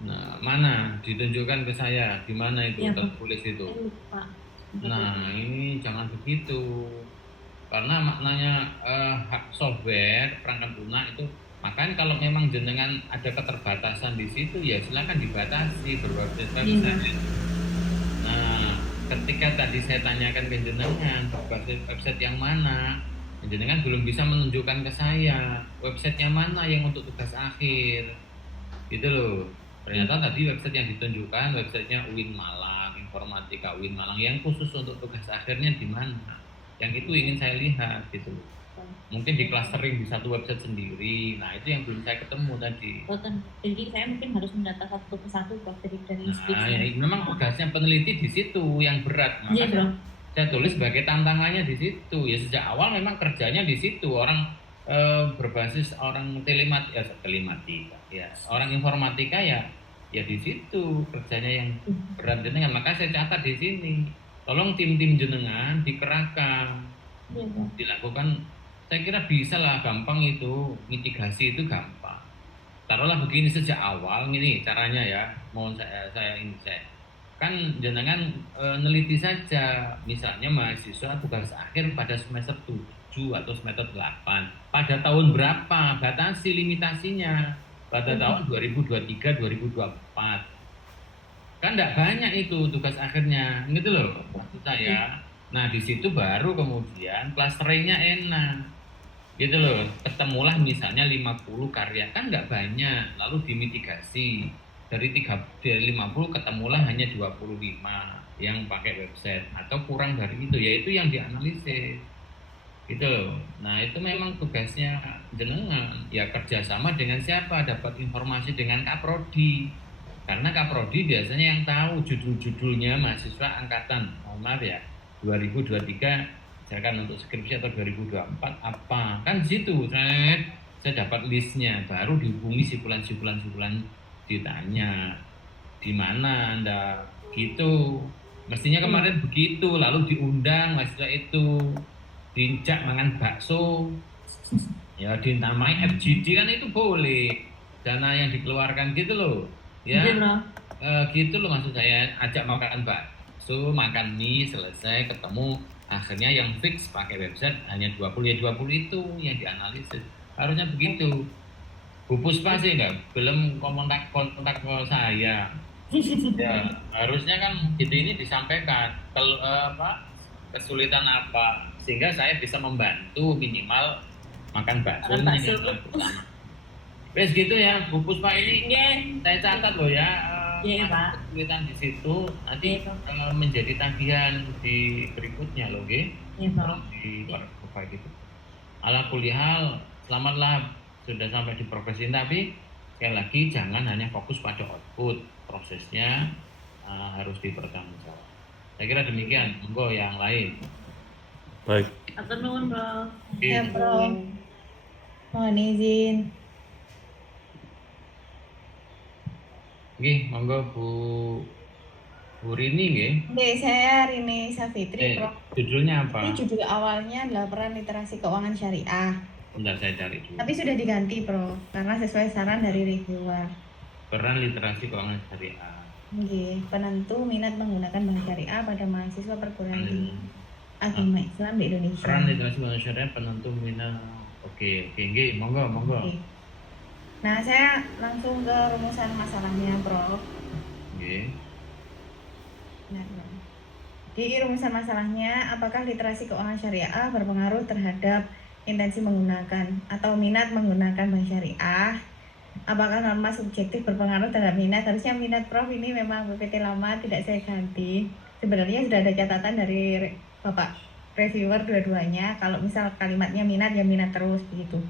Nah, mana ditunjukkan ke saya di mana itu tertulis itu? Nah, ini jangan begitu. Karena maknanya software perangkat lunak itu, makanya kalau memang jenengan ada keterbatasan di situ ya silakan dibatasi berbasis website. Nah, ketika tadi saya tanyakan ke jenengan berbasis website yang mana, jenengan belum bisa menunjukkan ke saya website yang mana yang untuk tugas akhir, gitu loh. Ternyata tadi website yang ditunjukkan websitenya UIN Malang, Informatika UIN Malang, yang khusus untuk tugas akhirnya di mana? Yang itu ingin saya lihat gitu loh. Mungkin di clustering di satu website sendiri. Nah, itu yang belum saya ketemu tadi. Jadi saya mungkin harus mendata satu persatu Prof dari Nah, ya, memang tugasnya peneliti di situ yang berat. Iya, Maka Bro. saya tulis sebagai tantangannya di situ. Ya sejak awal memang kerjanya di situ. Orang berbasis orang telematika, ya orang informatika ya di situ kerjanya yang berat jenengan. Maka saya catat di sini. Tolong tim-tim jenengan dikerahkan, Iya, Bro. dilakukan. Saya kira bisa lah, gampang itu, mitigasi itu gampang. Taruhlah begini sejak awal, ini caranya ya. Mohon saya kan jenengan neliti saja, misalnya mahasiswa tugas akhir pada semester 7 atau semester 8 pada tahun berapa, batasi limitasinya pada tahun 2023 2024. Kan enggak banyak itu tugas akhirnya, gitu loh maksud saya. Nah, di situ baru kemudian clusteringnya enak, gitu loh. Ketemulah misalnya 50 karya, kan nggak banyak, lalu dimitigasi dari 50 ketemulah hanya 25 yang pakai website atau kurang dari itu, yaitu yang dianalisis, gitu loh. Nah, itu memang tugasnya jenengan, ya kerjasama dengan siapa, dapat informasi dengan Kaprodi, karena Kaprodi biasanya yang tahu judul-judulnya mahasiswa angkatan, maaf ya, 2023 misalkan untuk skripsi atau 2024 apa, kan di situ saya dapat listnya, baru dihubungi sipulan ditanya di mana Anda, gitu mestinya kemarin begitu, lalu diundang mahasiswa itu diinjak mangan bakso, ya dinamai FGD, kan itu boleh, dana yang dikeluarkan gitu loh ya. Iya, Bro. Gitu loh maksud saya, ajak makan bakso, makan mie, selesai ketemu. Akhirnya yang fix pakai website hanya 20, ya 20 itu yang dianalisis. Harusnya begitu. Bu Puspa sih belum kontak ke saya. Ya, harusnya kan gitu, ini disampaikan kesulitan apa sehingga saya bisa membantu minimal makan bakso ini yang pertama. Wes gitu ya, Bu Puspa, ini saya catat loh ya. Iya, Pak. Kesulitan di situ nanti menjadi tagihan di berikutnya loh, oke? Iya, Pak. Di perbaiki gitu. Ala kulihal, selamatlah sudah sampai di profesi, tapi sekali lagi jangan hanya fokus pada output, prosesnya harus dipertanggungjawabkan. Saya kira demikian. Monggo yang lain. Baik. Atur nuwun, Bro. Ya, Bro. Mohon izin. Nggih, monggo Bu Rini nggih. Oke, saya Rini Safitri, Bro. Judulnya apa? Ini judul awalnya adalah peran literasi keuangan syariah. Bentar saya cari dulu. Tapi sudah diganti, Bro, karena sesuai saran dari reviewer. Peran literasi keuangan syariah. Oke, penentu minat menggunakan bank syariah pada mahasiswa perguruan tinggi agama Islam di Indonesia. Peran literasi keuangan syariah penentu minat. Oke, nggih, monggo. Oke. Nah, saya langsung ke rumusan masalahnya, Bro. Oke. Nah, Bro. Di rumusan masalahnya, apakah literasi keuangan syariah berpengaruh terhadap intensi menggunakan atau minat menggunakan bank syariah? Apakah norma subjektif berpengaruh terhadap minat? Harusnya minat, Prof, ini memang PPT lama, tidak saya ganti. Sebenarnya sudah ada catatan dari Bapak reviewer dua-duanya. Kalau misal kalimatnya minat, ya minat terus begitu.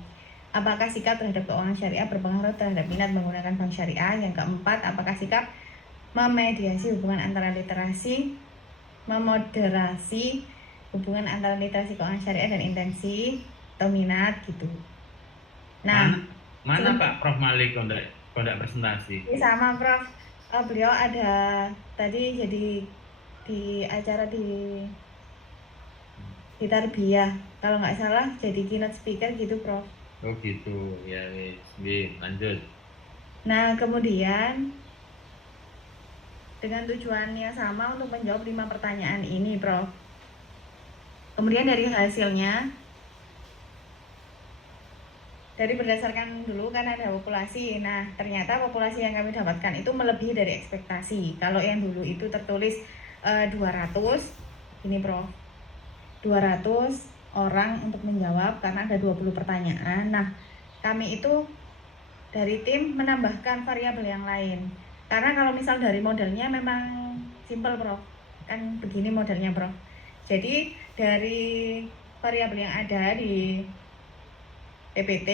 Apakah sikap terhadap keuangan syariah berpengaruh terhadap minat menggunakan bank syariah? Yang keempat, apakah sikap memediasi hubungan antara memoderasi hubungan antara literasi keuangan syariah dan intensi atau minat gitu. Nah, mana Pak Prof Malik kondak presentasi? Ini sama, Prof. Beliau ada tadi jadi di acara di Tarbiyah, kalau nggak salah jadi keynote speaker gitu, Prof. Oh gitu, ya wis, lanjut. Nah, kemudian dengan tujuan yang sama untuk menjawab 5 pertanyaan ini, Prof. Kemudian dari hasilnya, dari berdasarkan dulu kan ada populasi. Nah, ternyata populasi yang kami dapatkan itu melebihi dari ekspektasi. Kalau yang dulu itu tertulis 200 ini Prof, 200 orang untuk menjawab karena ada 20 pertanyaan. Nah, kami itu dari tim menambahkan variabel yang lain. Karena kalau misal dari modelnya memang simple Prof, kan begini modelnya Prof. Jadi dari variabel yang ada di PPT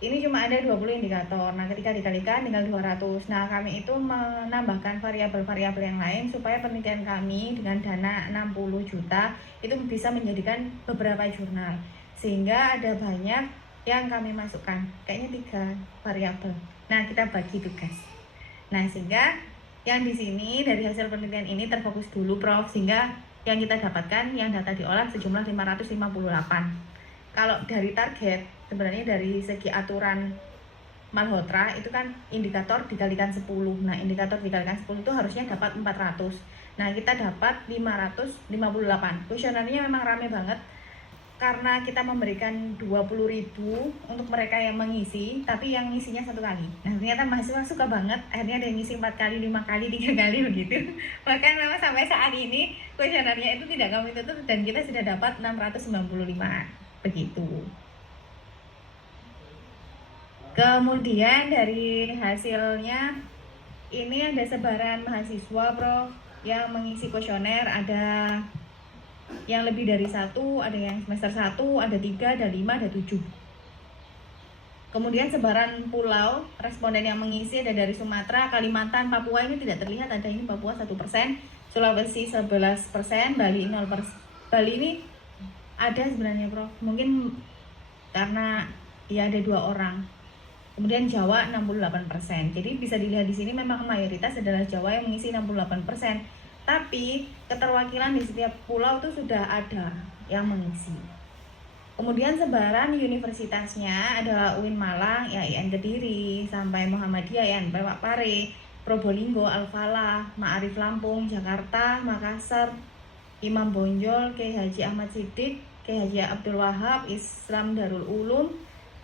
ini cuma ada 20 indikator. Nah, ketika dikalikan dengan 200. Nah, kami itu menambahkan variabel-variabel yang lain supaya penelitian kami dengan dana 60 juta itu bisa menjadikan beberapa jurnal. Sehingga ada banyak yang kami masukkan. Kayaknya 3 variabel. Nah, kita bagi tugas. Nah, sehingga yang di sini dari hasil penelitian ini terfokus dulu Prof, sehingga yang kita dapatkan yang data diolah sejumlah 558. Kalau dari target, sebenarnya dari segi aturan Malhotra itu kan indikator dikalikan 10. Nah, indikator dikalikan 10 itu harusnya dapat 400. Nah, kita dapat 558. Kuesionernya memang rame banget karena kita memberikan 20.000 untuk mereka yang mengisi, tapi yang ngisinya 1 kali. Nah, ternyata mahasiswa suka banget, akhirnya ada yang ngisi 4 kali, 5 kali, 3 kali begitu. Bahkan memang sampai saat ini kuesionernya itu tidak kami tutup dan kita sudah dapat 695 begitu. Kemudian dari hasilnya ini ada sebaran mahasiswa Prof yang mengisi kuesioner, ada yang lebih dari 1, ada yang semester 1, ada 3, ada 5, ada 7. Kemudian sebaran pulau, responden yang mengisi ada dari Sumatera, Kalimantan, Papua ini tidak terlihat, ada ini Papua 1%, Sulawesi 11%, Bali 0%. Bali ini ada sebenarnya Prof, mungkin karena ya ada 2 orang. Kemudian Jawa 68%. Jadi bisa dilihat di sini memang mayoritas adalah Jawa yang mengisi 68%. Tapi keterwakilan di setiap pulau itu sudah ada yang mengisi. Kemudian sebaran universitasnya adalah UIN Malang, IAIN Kediri, sampai Muhammadiyah, IAIN Pare, Probolinggo, Al-Falah, Ma'arif Lampung, Jakarta, Makassar, Imam Bonjol, Kiai Haji Ahmad Siddiq, Kiai Haji Abdul Wahab, Islam Darul Ulum,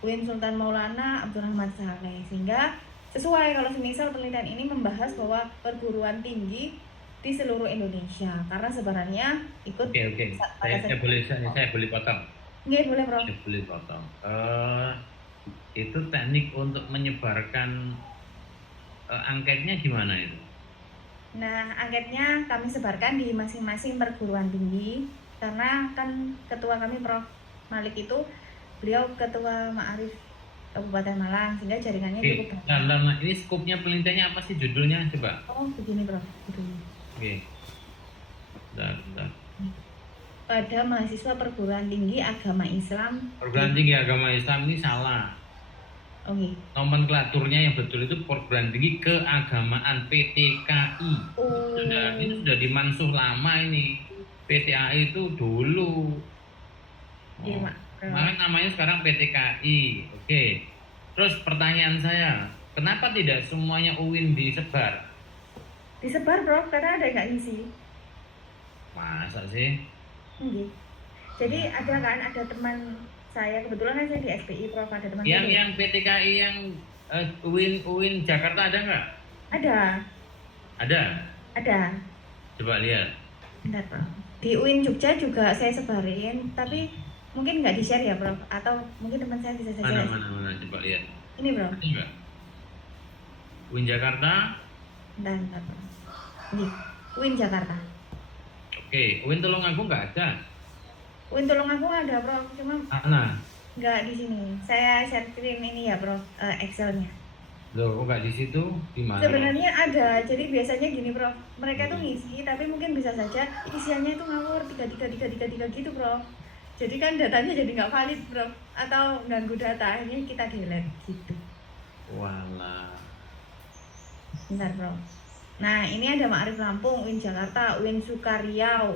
UIN Sultan Maulana, Abdurrahman Saleh. Sehingga sesuai kalau semisal penelitian ini membahas bahwa perguruan tinggi di seluruh Indonesia karena sebarannya ikut. Oke. Saya boleh potong. Nggih, boleh Prof. Saya boleh potong. Itu teknik untuk menyebarkan angketnya gimana itu? Nah, angketnya kami sebarkan di masing-masing perguruan tinggi karena kan ketua kami Prof Malik itu beliau ketua Ma'arif Kabupaten Malang, sehingga jaringannya cukup banyak. Nah, ini skupnya penelitiannya apa sih, judulnya coba? Oh, begini Prof, judulnya. Oke. Bentar. Pada mahasiswa perguruan tinggi agama Islam. Perguruan tinggi agama Islam ini salah. Oke. Nomenklaturnya yang betul itu perguruan tinggi keagamaan PTKI. Oh. Ini sudah dimansuh lama ini. PTAI itu dulu. Iya, Pak. Makanya namanya sekarang PTKI. Oke. Terus pertanyaan saya, kenapa tidak semuanya UIN disebar? Disebar Prof, karena ada yang nggak ngisi. Masa sih? Oke. Jadi ada teman saya, kebetulan kan saya di SPI Prof, ada teman saya. Yang PTKI yang UIN Jakarta ada nggak? Ada. Coba lihat. Bentar Prof. Di UIN Jogja juga saya sebarin, tapi mungkin nggak di-share ya Prof, atau mungkin teman saya bisa saja. Mana, coba lihat. Ini Prof. Ada nggak? UIN Jakarta. Bentar Prof. Ini UIN Jakarta. Oke, UIN Tulungagung nggak ada. UIN Tulungagung ada Prof, cuma nggak di sini. Saya share screen ini ya Prof, Excelnya. Loh, kok nggak di situ? Di mana? Sebenarnya ada, jadi biasanya gini Prof, mereka tuh ngisi, tapi mungkin bisa saja isiannya itu ngawur 3 gitu Prof. Jadi kan datanya jadi nggak valid Prof, atau ganggu data, akhirnya kita delete gitu. Walah. Bentar Prof. Nah ini ada Ma'arif Lampung, UIN Jakarta, UIN Sukariau,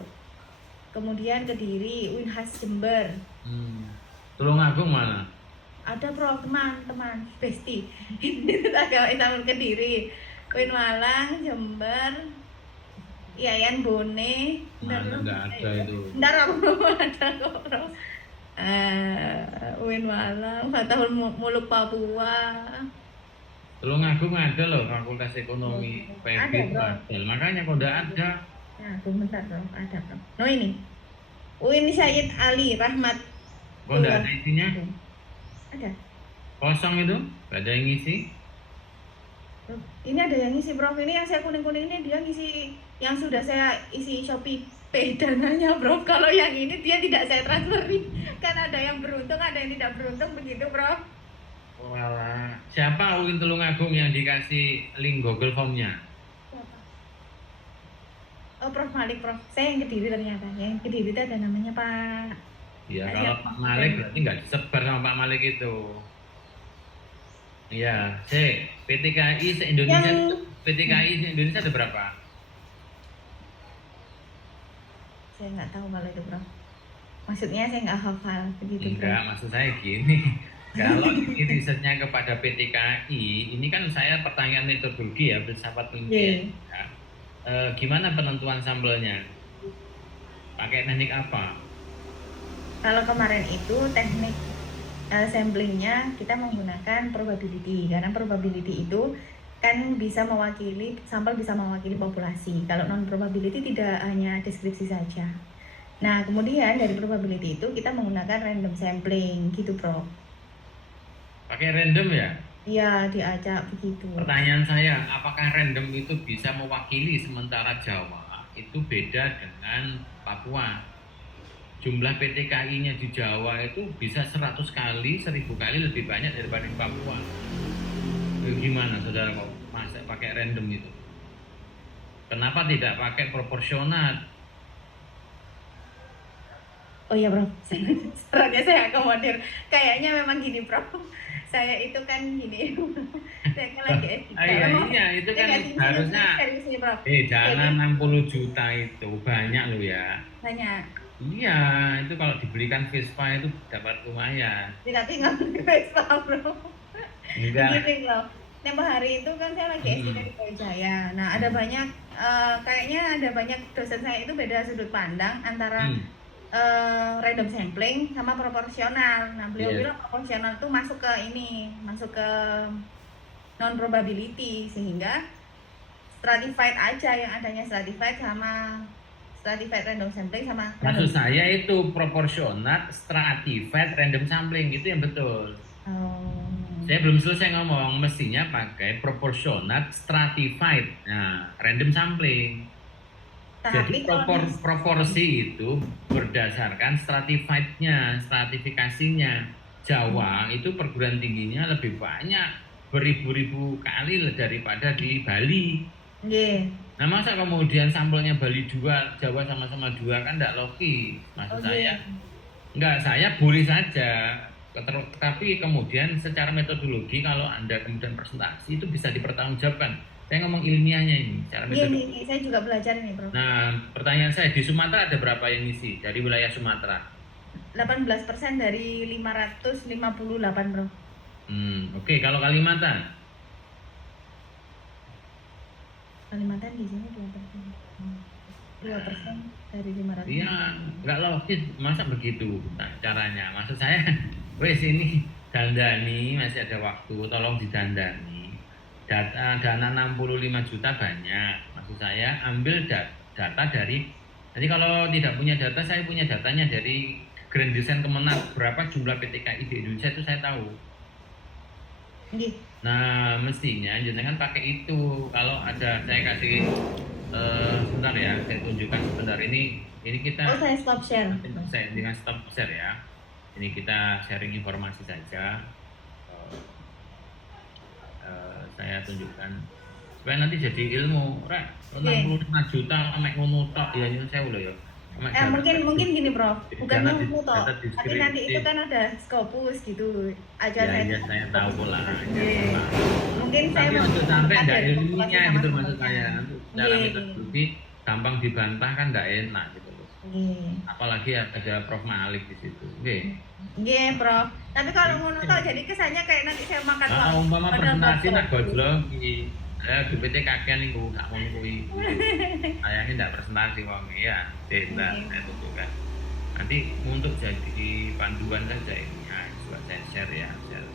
kemudian Kediri, UIN Khas Jember. Tulungagung mana? Ada Prof, teman Besti. Agama Islam Kediri, UIN Malang, Jember, IAIN Bone. Nggak ada itu. Bentar aku belum ada kok Prof. UIN Malang, Fatahul Muluk Papua. Tulungagung ada loh Fakultas Ekonomi, PB, Makanya kok nggak ada. Nah, bentar bro, ada bro. No ini. Uin Syed Ali Rahmat. Kok enggak ada isinya? Ada. Kosong itu? Enggak ada yang ngisi? Bro, ini ada yang ngisi bro. Ini yang saya kuning-kuning ini dia ngisi yang sudah saya isi Shopee Pay dananya bro. Kalau yang ini dia tidak saya transferin. Kan ada yang beruntung, ada yang tidak beruntung begitu bro. Walah, siapa Uin Tulungagung yang dikasih link Google Form-nya? Oh Prof Malik Prof. Saya yang Kediri ternyata. Yang Kediri itu ada namanya Pak. Ya, Ada kalau yang- Pak Malik berarti nggak disebar sama Pak Malik itu. Iya, PTKI se-Indonesia Yang- PTKI se-Indonesia ada berapa? Saya nggak tahu kalau itu bro. Maksudnya saya nggak hafal begitu bro. Enggak, maksud saya gini. Kalau ini risetnya kepada PTKI, ini kan saya pertanyaan metodologi ya, filsafat penelitian. Ya. Gimana penentuan sampelnya? Pakai teknik apa? Kalau kemarin itu teknik samplingnya kita menggunakan probability karena probability itu kan bisa mewakili sampel bisa mewakili populasi. Kalau non probability tidak hanya deskripsi saja. Nah kemudian dari probability itu kita menggunakan random sampling gitu bro. Pakai random ya? Iya diajak begitu. Pertanyaan saya, apakah random itu bisa mewakili sementara Jawa itu beda dengan Papua? Jumlah PTKI-nya di Jawa itu bisa 100 kali, 1000 kali lebih banyak daripada di Papua. Gimana saudara kok masa pakai random itu? Kenapa tidak pakai proporsional? Oh iya bro, sarannya saya akomodir. Kayaknya memang gini bro, saya itu kan gini, saya kan lagi S3. Iya, itu kan harusnya Serius nih bro, jangan 60 juta itu banyak loh ya. banyak. Iya, itu kalau dibelikan Vespa itu dapat lumayan. Tapi nggak pakai Vespa bro. Enggak. Gini loh, tempo hari itu kan saya lagi S3 di Brawijaya. Nah ada banyak, kayaknya ada banyak dosen saya itu beda sudut pandang antara random sampling sama proporsional. Nah beliau Yes. bilang proporsional tuh masuk ke ini, masuk ke non probability sehingga stratified aja yang adanya stratified sama stratified random sampling sama Maksud saya itu proporsional, stratified, random sampling itu yang betul. Oh. Saya belum selesai ngomong, mestinya pakai proporsional, stratified, nah random sampling. Jadi Tapi kalau proporsi itu berdasarkan stratified-nya, stratifikasinya. Jawa itu perguruan tingginya lebih banyak, beribu-ribu kali daripada di Bali. Nggih. Nah masa kemudian sampelnya Bali 2, Jawa sama-sama 2 kan tidak logis. Maksud saya, enggak, saya boleh saja. Tapi kemudian secara metodologi kalau Anda kemudian presentasi itu bisa dipertanggungjawabkan. Saya ngomong ilmiahnya ini, secara metodologi. Iya, saya juga belajar nih bro. Nah, pertanyaan saya, di Sumatera ada berapa yang ngisi dari wilayah Sumatera? 18% dari 558 bro. Oke, kalau Kalimantan? Kalimantan di sini 2%. 2% dari 500. Iya, nggak logis, masa begitu caranya? Maksud saya, wes ini dandani, masih ada waktu, tolong didandani. Dana 65 juta banyak, maksud saya ambil data dari, jadi kalau tidak punya data, saya punya datanya dari Grand Design Kemenang, berapa jumlah PTKI di Indonesia itu saya tahu. Nggih. Nah, mestinya jangan pakai itu. Kalau ada, saya kasih sebentar ya, saya tunjukkan sebentar ini kita. Oh, saya stop share. Saya dengan stop share ya. Ini kita sharing informasi saja. Saya tunjukkan supaya nanti jadi ilmu. Rek, 65 juta mek ngono tok ya nyun sewu lho ya. Mungkin gini bro, bukan nunggu toh, data tapi nanti itu kan ada Scopus gitu aja ya, saya tahu lah. Mungkin saya tapi untuk sampai ada nggak ilminya informasi gitu sama maksud teman-teman. saya. Secara metodologi gampang dibantah kan nggak enak gitu loh. Apalagi ada Prof Malik di situ. Nggih, Prof. Tapi kalau ngono toh jadi kesannya kayak nanti saya makan waktu. Umpama Padahal presentasi Prof. nak gojlok iki. BPT kakean niku gak ngono kuwi. Sayangnya ndak presentasi wong ya. Saya tunjukkan. Nanti untuk jadi panduan saja ini ya, coba saya share ya, share.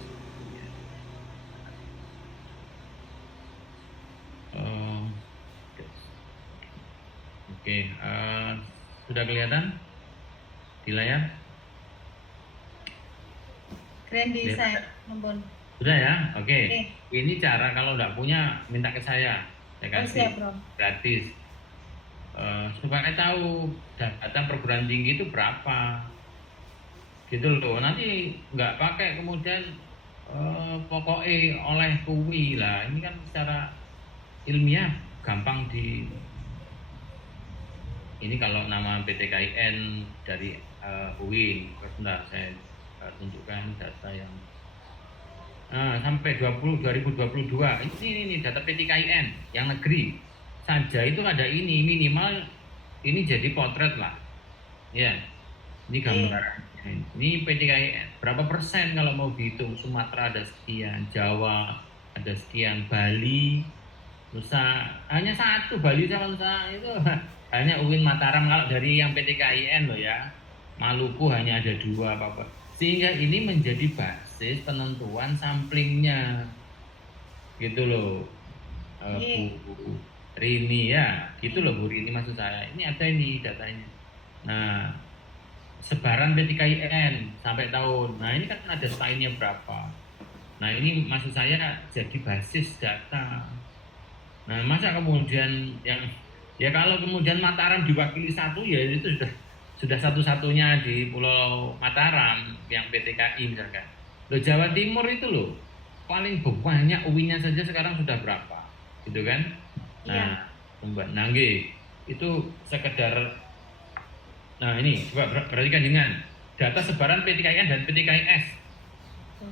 Oke. Oke, sudah kelihatan di layar? Grand design, ampun. Sudah ya? Oke. Oke. Ini cara kalau nggak punya minta ke saya Oh, kasih siap, Bro. gratis. Supaya tahu data perguruan tinggi itu berapa, gitu loh. Nanti nggak pakai kemudian pokoknya oleh kuwi lah. Ini kan secara ilmiah gampang di. Ini kalau nama PTKIN dari UIN, sebentar saya tunjukkan data yang sampai 2022 ini data PTKIN yang negeri saja itu ada ini minimal ini jadi potret lah ya, ini gambaran ini PTKIN berapa persen kalau mau dihitung. Sumatera ada sekian, Jawa ada sekian, Bali, Nusa hanya satu, Bali sama Nusa itu hanya UIN Mataram kalau dari yang PTKIN loh ya. Maluku hanya ada 2 apa-apa, sehingga ini menjadi basis penentuan samplingnya gitu loh. Bu Rini ya gitu loh, Bu Rini maksud saya. Ini ada ini datanya. Nah, sebaran PTKIN sampai tahun, nah ini kan ada stylenya berapa. Nah ini maksud saya jadi basis data. Nah masa kemudian yang ya kalau kemudian Mataram diwakili satu ya itu sudah satu-satunya di Pulau Mataram yang PTKI misalkan. Loh Jawa Timur itu loh paling banyak UIN-nya saja sekarang sudah berapa, gitu kan? Nah, Mbak Nangge itu sekedar. Nah ini coba perhatikan dengan data sebaran PTKIN dan PTKIS.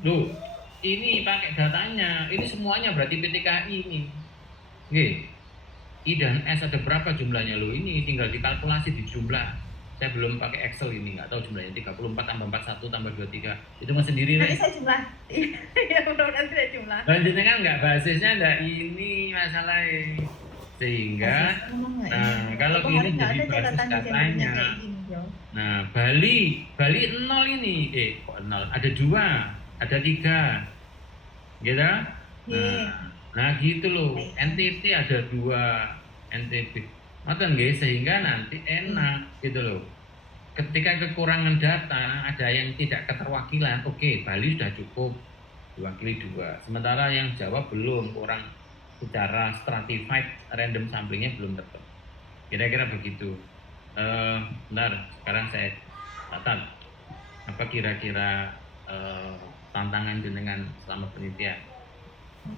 Loh ini pakai datanya, ini semuanya berarti PTKI ini. Oke. I dan S ada berapa jumlahnya loh? Ini tinggal dikalkulasi di jumlah. Saya belum pakai Excel ini, nggak tahu jumlahnya 34 tambah 41 tambah 23. Itu mas sendiri Nanti saya jumlah. Ya bro, nanti saya jumlah. Lanjutnya kan nggak basisnya nggak ini masalahnya. Sehingga kalau ini jadi basis datanya. Nah Bali 0 ini, kok 0? Ada 2, ada 3, gitu? Nah gitu loh. NTT ada 2, NTT. Ngoten nggih, sehingga nanti enak gitu loh. Ketika kekurangan data, ada yang tidak keterwakilan, oke, Bali sudah cukup diwakili 2. Sementara yang Jawa belum, kurang secara stratified random samplingnya belum tetap. Kira-kira begitu. Bentar, sekarang saya catat. Apa kira-kira tantangan dengan selama penelitian?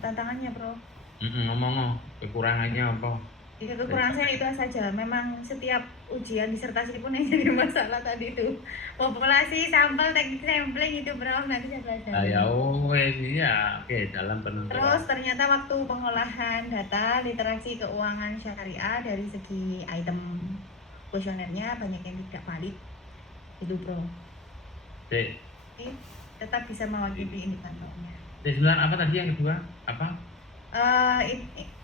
Tantangannya bro? Ngomong kekurangannya apa? Ya, kekurangan saya itu saja. Memang setiap ujian disertasi pun yang jadi masalah tadi itu populasi, sampel, teknik sampling itu bro. Nanti saya belajar. Ya wes ya, oke dalam penentuan. Terus ternyata waktu pengolahan data literasi keuangan syariah dari segi item kuesionernya banyak yang tidak valid itu bro. Tetap bisa mewakili indikatornya. Sebenarnya apa tadi yang kedua? Apa?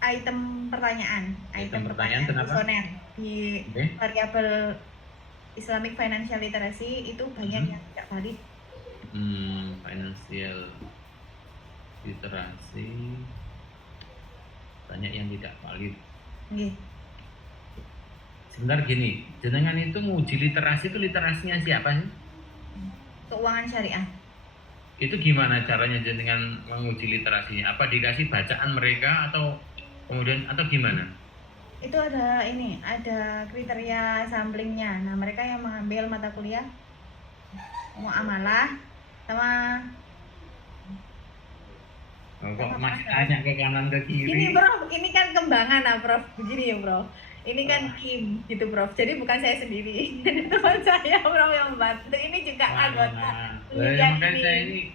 Item pertanyaan Kenapa? kuesioner di variabel Islamic Financial Literacy itu banyak yang tidak valid. Financial literasi banyak yang tidak valid. Sebentar gini, jenengan itu nguji literasi itu literasinya siapa sih? Keuangan syariah. Itu gimana caranya jenengan menguji literasinya? Apa dikasih bacaan mereka atau kemudian atau gimana? Itu ada kriteria samplingnya. Nah mereka yang mengambil mata kuliah muamalah sama kok masih tanya ke kanan ke kiri? Ini bro, ini kan kembangan prof. Begini ya bro. Ini kan tim gitu prof. Jadi bukan saya sendiri. Teman saya bro yang membantu. Ini juga anggota. Ini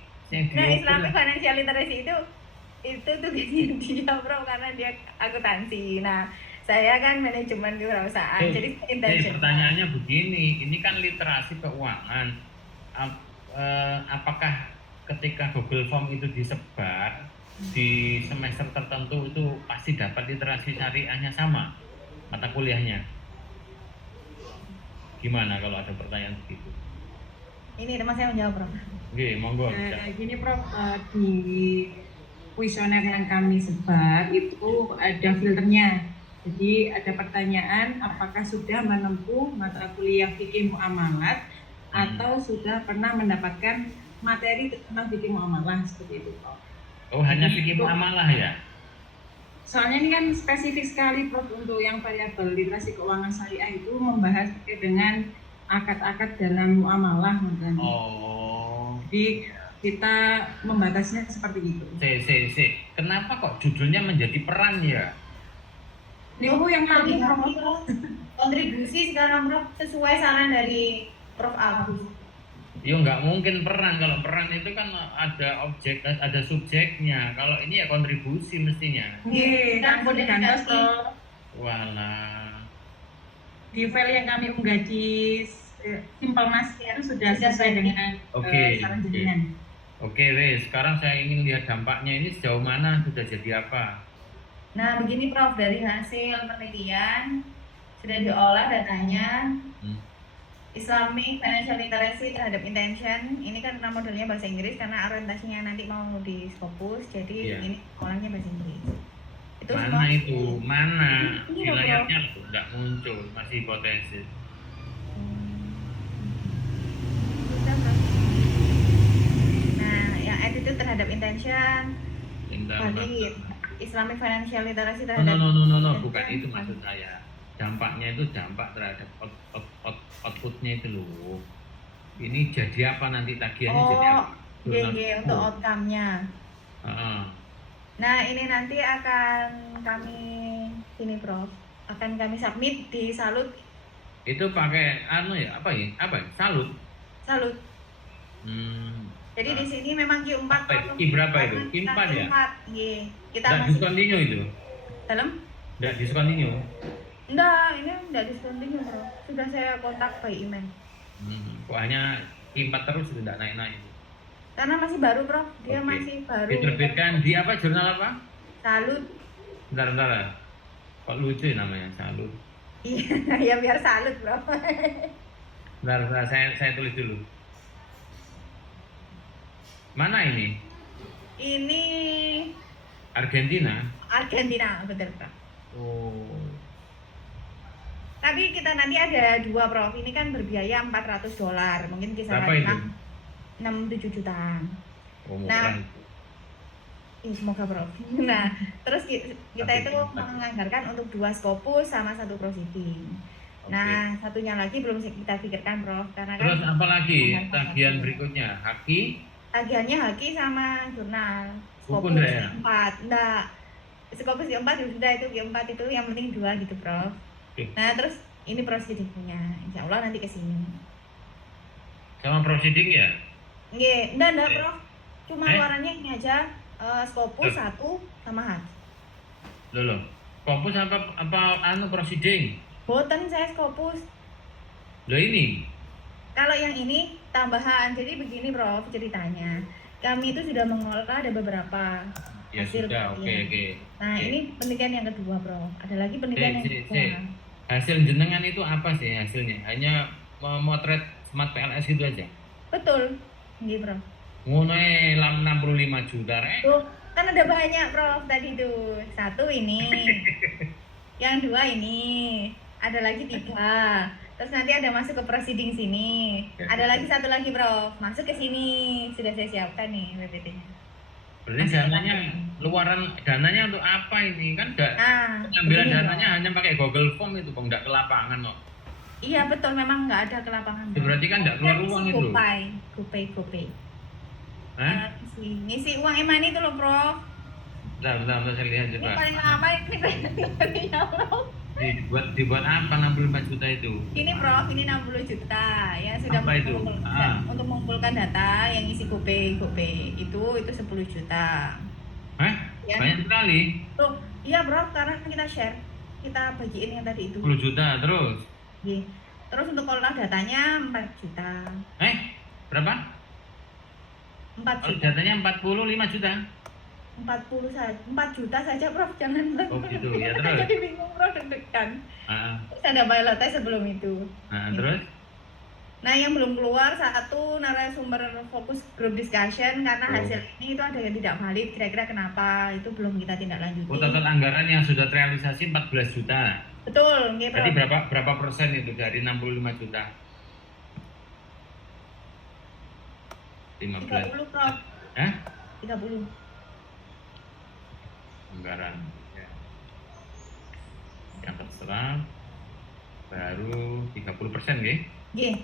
Islamic Financial Literacy itu tugasnya dia bro karena dia akuntansi. Nah saya kan manajemen di perusahaan. Jadi pertanyaannya begini, ini kan literasi keuangan. Apakah ketika Google Form itu disebar di semester tertentu itu pasti dapat literasi syariahnya sama mata kuliahnya? Gimana kalau ada pertanyaan begitu? Ini teman saya menjawab Prof. Oke, monggo. Gini Prof, di kuesioner yang kami sebar itu ada filternya. Jadi ada pertanyaan, apakah sudah menempuh mata kuliah fikih muamalat atau sudah pernah mendapatkan materi tentang fikih muamalah seperti itu, Prof. Oh, hanya Jadi, fikih itu- muamalah ya? Soalnya ini kan spesifik sekali, Prof, untuk yang variabel literasi keuangan syariah itu membahas terkait dengan akad-akad dalam muamalah, makanya. Oh. Jadi kita membatasinya seperti itu. Kenapa kok judulnya menjadi peran ya? Ini Bu yang kami kontribusi sekarang Prof sesuai saran dari Prof Agus. Ya nggak mungkin peran. Kalau peran itu kan ada objek, ada subjeknya. Kalau ini ya kontribusi mestinya. Oke, ampun digantos Prof. Walah. Di file yang kami unggah di Simple Mas itu sudah sesuai dengan Oke, saran oke. jenengan. Oke, wes. Sekarang saya ingin lihat dampaknya ini sejauh mana sudah jadi apa. Nah, begini Prof, dari hasil penelitian sudah diolah datanya. Islamic Financial Literacy terhadap intention, ini kan modelnya bahasa Inggris karena orientasinya nanti mau di Scopus, jadi Iya. ini olahnya bahasa Inggris. Itu Mana semua- itu? Mana? Ini Di loh, layarnya nggak muncul, masih hipotesis. Sudah, Prof. Nah, yang attitude terhadap intention, Bentar, valid. Islamic Financial Literacy No, terhadap no, bukan itu maksud saya. Dampaknya itu dampak terhadap outputnya itu loh. Ini jadi apa nanti tagihannya jadi Oh, apa? GG untuk outcome-nya. Heeh. Nah, ini nanti akan kami sini Prof, akan kami submit di Salut. Itu pakai anu ya, apa ya? Apa? Salut. Salut. Jadi di sini memang Q4 Apa itu? Q berapa itu? Q4 ya? Iya. Kita Nggak masih discontinue itu? dalam? Nggak discontinue? Enggak, ini enggak discontinue Bro. Sudah saya kontak by email. Kok hanya Q4 terus itu nggak naik-naik? Karena masih baru Bro, dia Oke. masih baru. Diterbitkan di apa? Jurnal apa? Salut. Bentar. Kok lucu ya namanya Salut? Iya, ya biar salut Bro. Bentar, saya tulis dulu. Mana ini? Ini Argentina? Argentina, betul Bro. Oh. Tapi kita nanti ada dua Prof. Ini kan berbiaya $400. Mungkin kisaran Berapa itu? 6-7 juta. Oh, Nah, murah. semoga Prof. Nah, terus kita Oke, itu oke. menganggarkan untuk 2 Scopus sama 1 proceeding. Oke. Nah, satunya lagi belum kita pikirkan Prof. Karena Terus kan apa lagi Menganggarkan tagihan satu. berikutnya? Haki? tagihannya haki sama jurnal. Buku Scopus enggak ya? 4. Enggak. Scopus 4 sudah itu G4 itu yang penting 2 gitu Prof. Oke. Nah, terus ini proceedingnya. Insya Allah nanti ke sini. Sama proceeding ya? Nggih, enggak Prof. Cuma Eh? luarannya ini aja Scopus 1 sama haki. Loh. Fokus apa anu proceeding? Boten saya Scopus. Loh ini. Kalau yang ini tambahan, jadi begini Prof ceritanya. Kami itu sudah mengolah ada beberapa Ya hasil sudah, oke. penelitian. Nah, Oke. ini penelitian yang kedua Prof. Ada lagi penelitian yang Si. kedua. Hasil jenengan itu apa sih hasilnya? Hanya memotret smart PLS itu aja? Betul, nggih Prof. Ngono 65 juta rek. Tuh, kan ada banyak Prof tadi tuh. 1 ini, yang 2 ini, ada lagi 3. Terus nanti ada masuk ke proceeding sini. Ada lagi 1 lagi Prof, masuk ke sini. Sudah saya siapkan nih PPT-nya. Berarti dananya luaran dananya untuk apa ini? Kan enggak Nah, pengambilan begini, Prof. dananya hanya pakai Google Form itu, Bang, enggak ke lapangan kok. Iya betul, memang nggak ada ke lapangan. Itu berarti kan nggak keluar uang itu loh. GoPay. Hah? Ngisi uang e-money itu loh, Prof. Bentar, saya lihat Ini coba. paling lama ini ya, Prof. Dibuat apa 65 juta itu? Ini Prof, ini 60 juta yang sudah Apa itu? untuk mengumpulkan data yang isi GoPay itu 10 juta. Hah? Ya. Banyak sekali. Tuh, iya Prof, karena kita share, kita bagiin yang tadi itu. 10 juta terus. Iya. Terus untuk olah datanya 4 juta. Berapa? 4 Kalau juta. datanya 45 juta. 40 saja, 4 juta saja Prof, jangan Oh gitu ya, Kan terus. jadi bingung Prof, deg-degan. Ah, Terus ada pilot test sebelum itu. terus Nah, yang belum keluar satu narasumber fokus group discussion karena Oh. hasil ini itu ada yang tidak valid. Kira-kira kenapa? Itu belum kita tindak lanjuti. Total anggaran yang sudah terrealisasi 14 juta. Betul, nggih, Jadi Prof. berapa persen itu dari 65 juta? 15. 30, Prof. Hah? 30. Anggaran ya. Yang terserap baru 30% nggih. Nggih.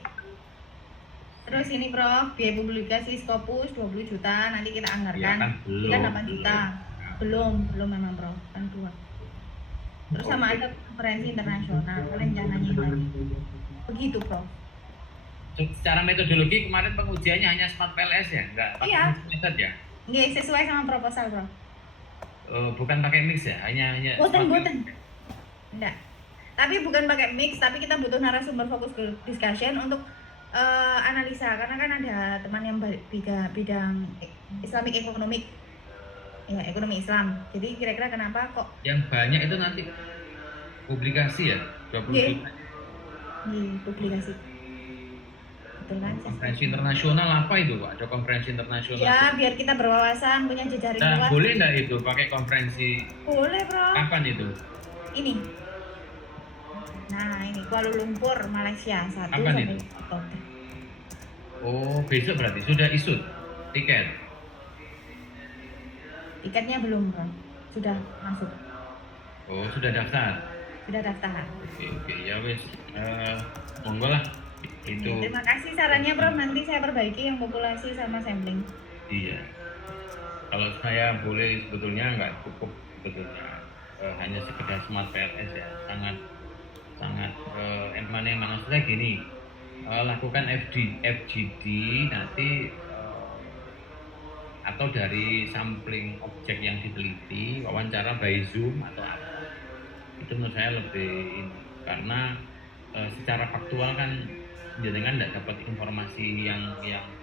Terus ini Prof, biaya publikasi Scopus 20 juta, nanti kita Ya anggarkan. kan belum. Kita 8 juta. Belum memang Prof, kan keluar. Terus sama Oke. ada konferensi internasional, rencananya lagi. Begitu Prof. Secara metodologi kemarin pengujiannya hanya Smart PLS ya, enggak pakai Iya. mix method ya? Nggih, sesuai sama proposal Prof. Bukan pakai mix ya, hanya Boten. Smart PLS. Enggak. Tapi bukan pakai mix, tapi kita butuh narasumber fokus group discussion untuk analisa karena kan ada teman yang bidang Islamic Economic. Ya, ekonomi Islam. Jadi kira-kira kenapa kok Yang banyak itu nanti publikasi ya, 20 Iya. juta. publikasi? Betul kan? Sis? Konferensi internasional apa itu Pak? Ada konferensi internasional. Ya, biar kita berwawasan, punya jejaring Nah, luas. boleh nggak itu pakai konferensi Boleh, Prof. kapan itu? Ini. Nah, ini Kuala Lumpur, Malaysia 1 Kapan sampai itu? Oktober. Oh, besok berarti sudah isut tiket. Tiketnya belum, Prof. Sudah masuk. Oh, sudah daftar. Sudah daftar. Oke, ya wes. Monggo lah. Itu Terima kasih sarannya, Prof. Nanti saya perbaiki yang populasi sama sampling. iya. Kalau saya boleh sebetulnya nggak cukup sebetulnya hanya sekedar Smart PLS ya, sangat emang maksudnya gini, lakukan FGD nanti atau dari sampling objek yang diteliti, wawancara by Zoom atau apa, itu menurut saya lebih ini, karena secara faktual kan jenengan tidak dapat informasi yang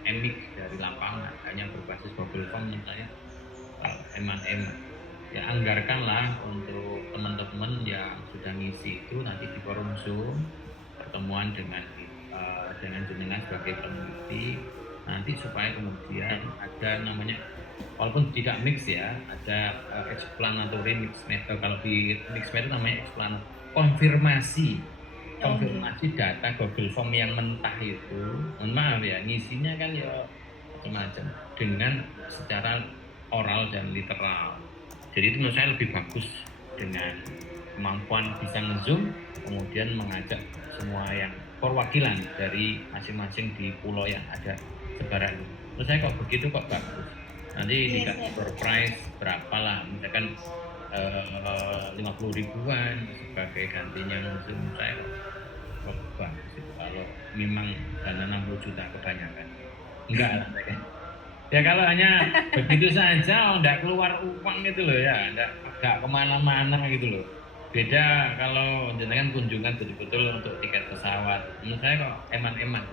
emik dari lapangan, hanya berbasis Google Form menurut saya eman-eman. Ya anggarkanlah untuk teman-teman yang sudah ngisi itu nanti di forum Zoom pertemuan dengan jenengan sebagai peneliti nanti supaya kemudian ada namanya walaupun tidak mix ya, ada explanatory mix method. Kalau di mix method namanya konfirmasi data Google Form yang mentah itu, mohon maaf ya, ngisinya kan ya macam-macam dengan secara oral dan literal. Jadi itu menurut saya lebih bagus dengan kemampuan bisa nge-zoom, kemudian mengajak semua yang perwakilan dari masing-masing di pulau yang ada sebaran. Menurut saya kok begitu kok bagus. Nanti dikasih surprise berapa lah, misalkan 50 ribuan sebagai gantinya nge-zoom. Saya kok bagus itu kalau memang dana 60 juta kebanyakan. Enggak lah saya. Ya kalau hanya begitu saja, enggak keluar uang gitu loh ya, enggak kemana-mana gitu loh. Beda kalau jenengan kunjungan betul-betul untuk tiket pesawat. Menurut saya kok eman-eman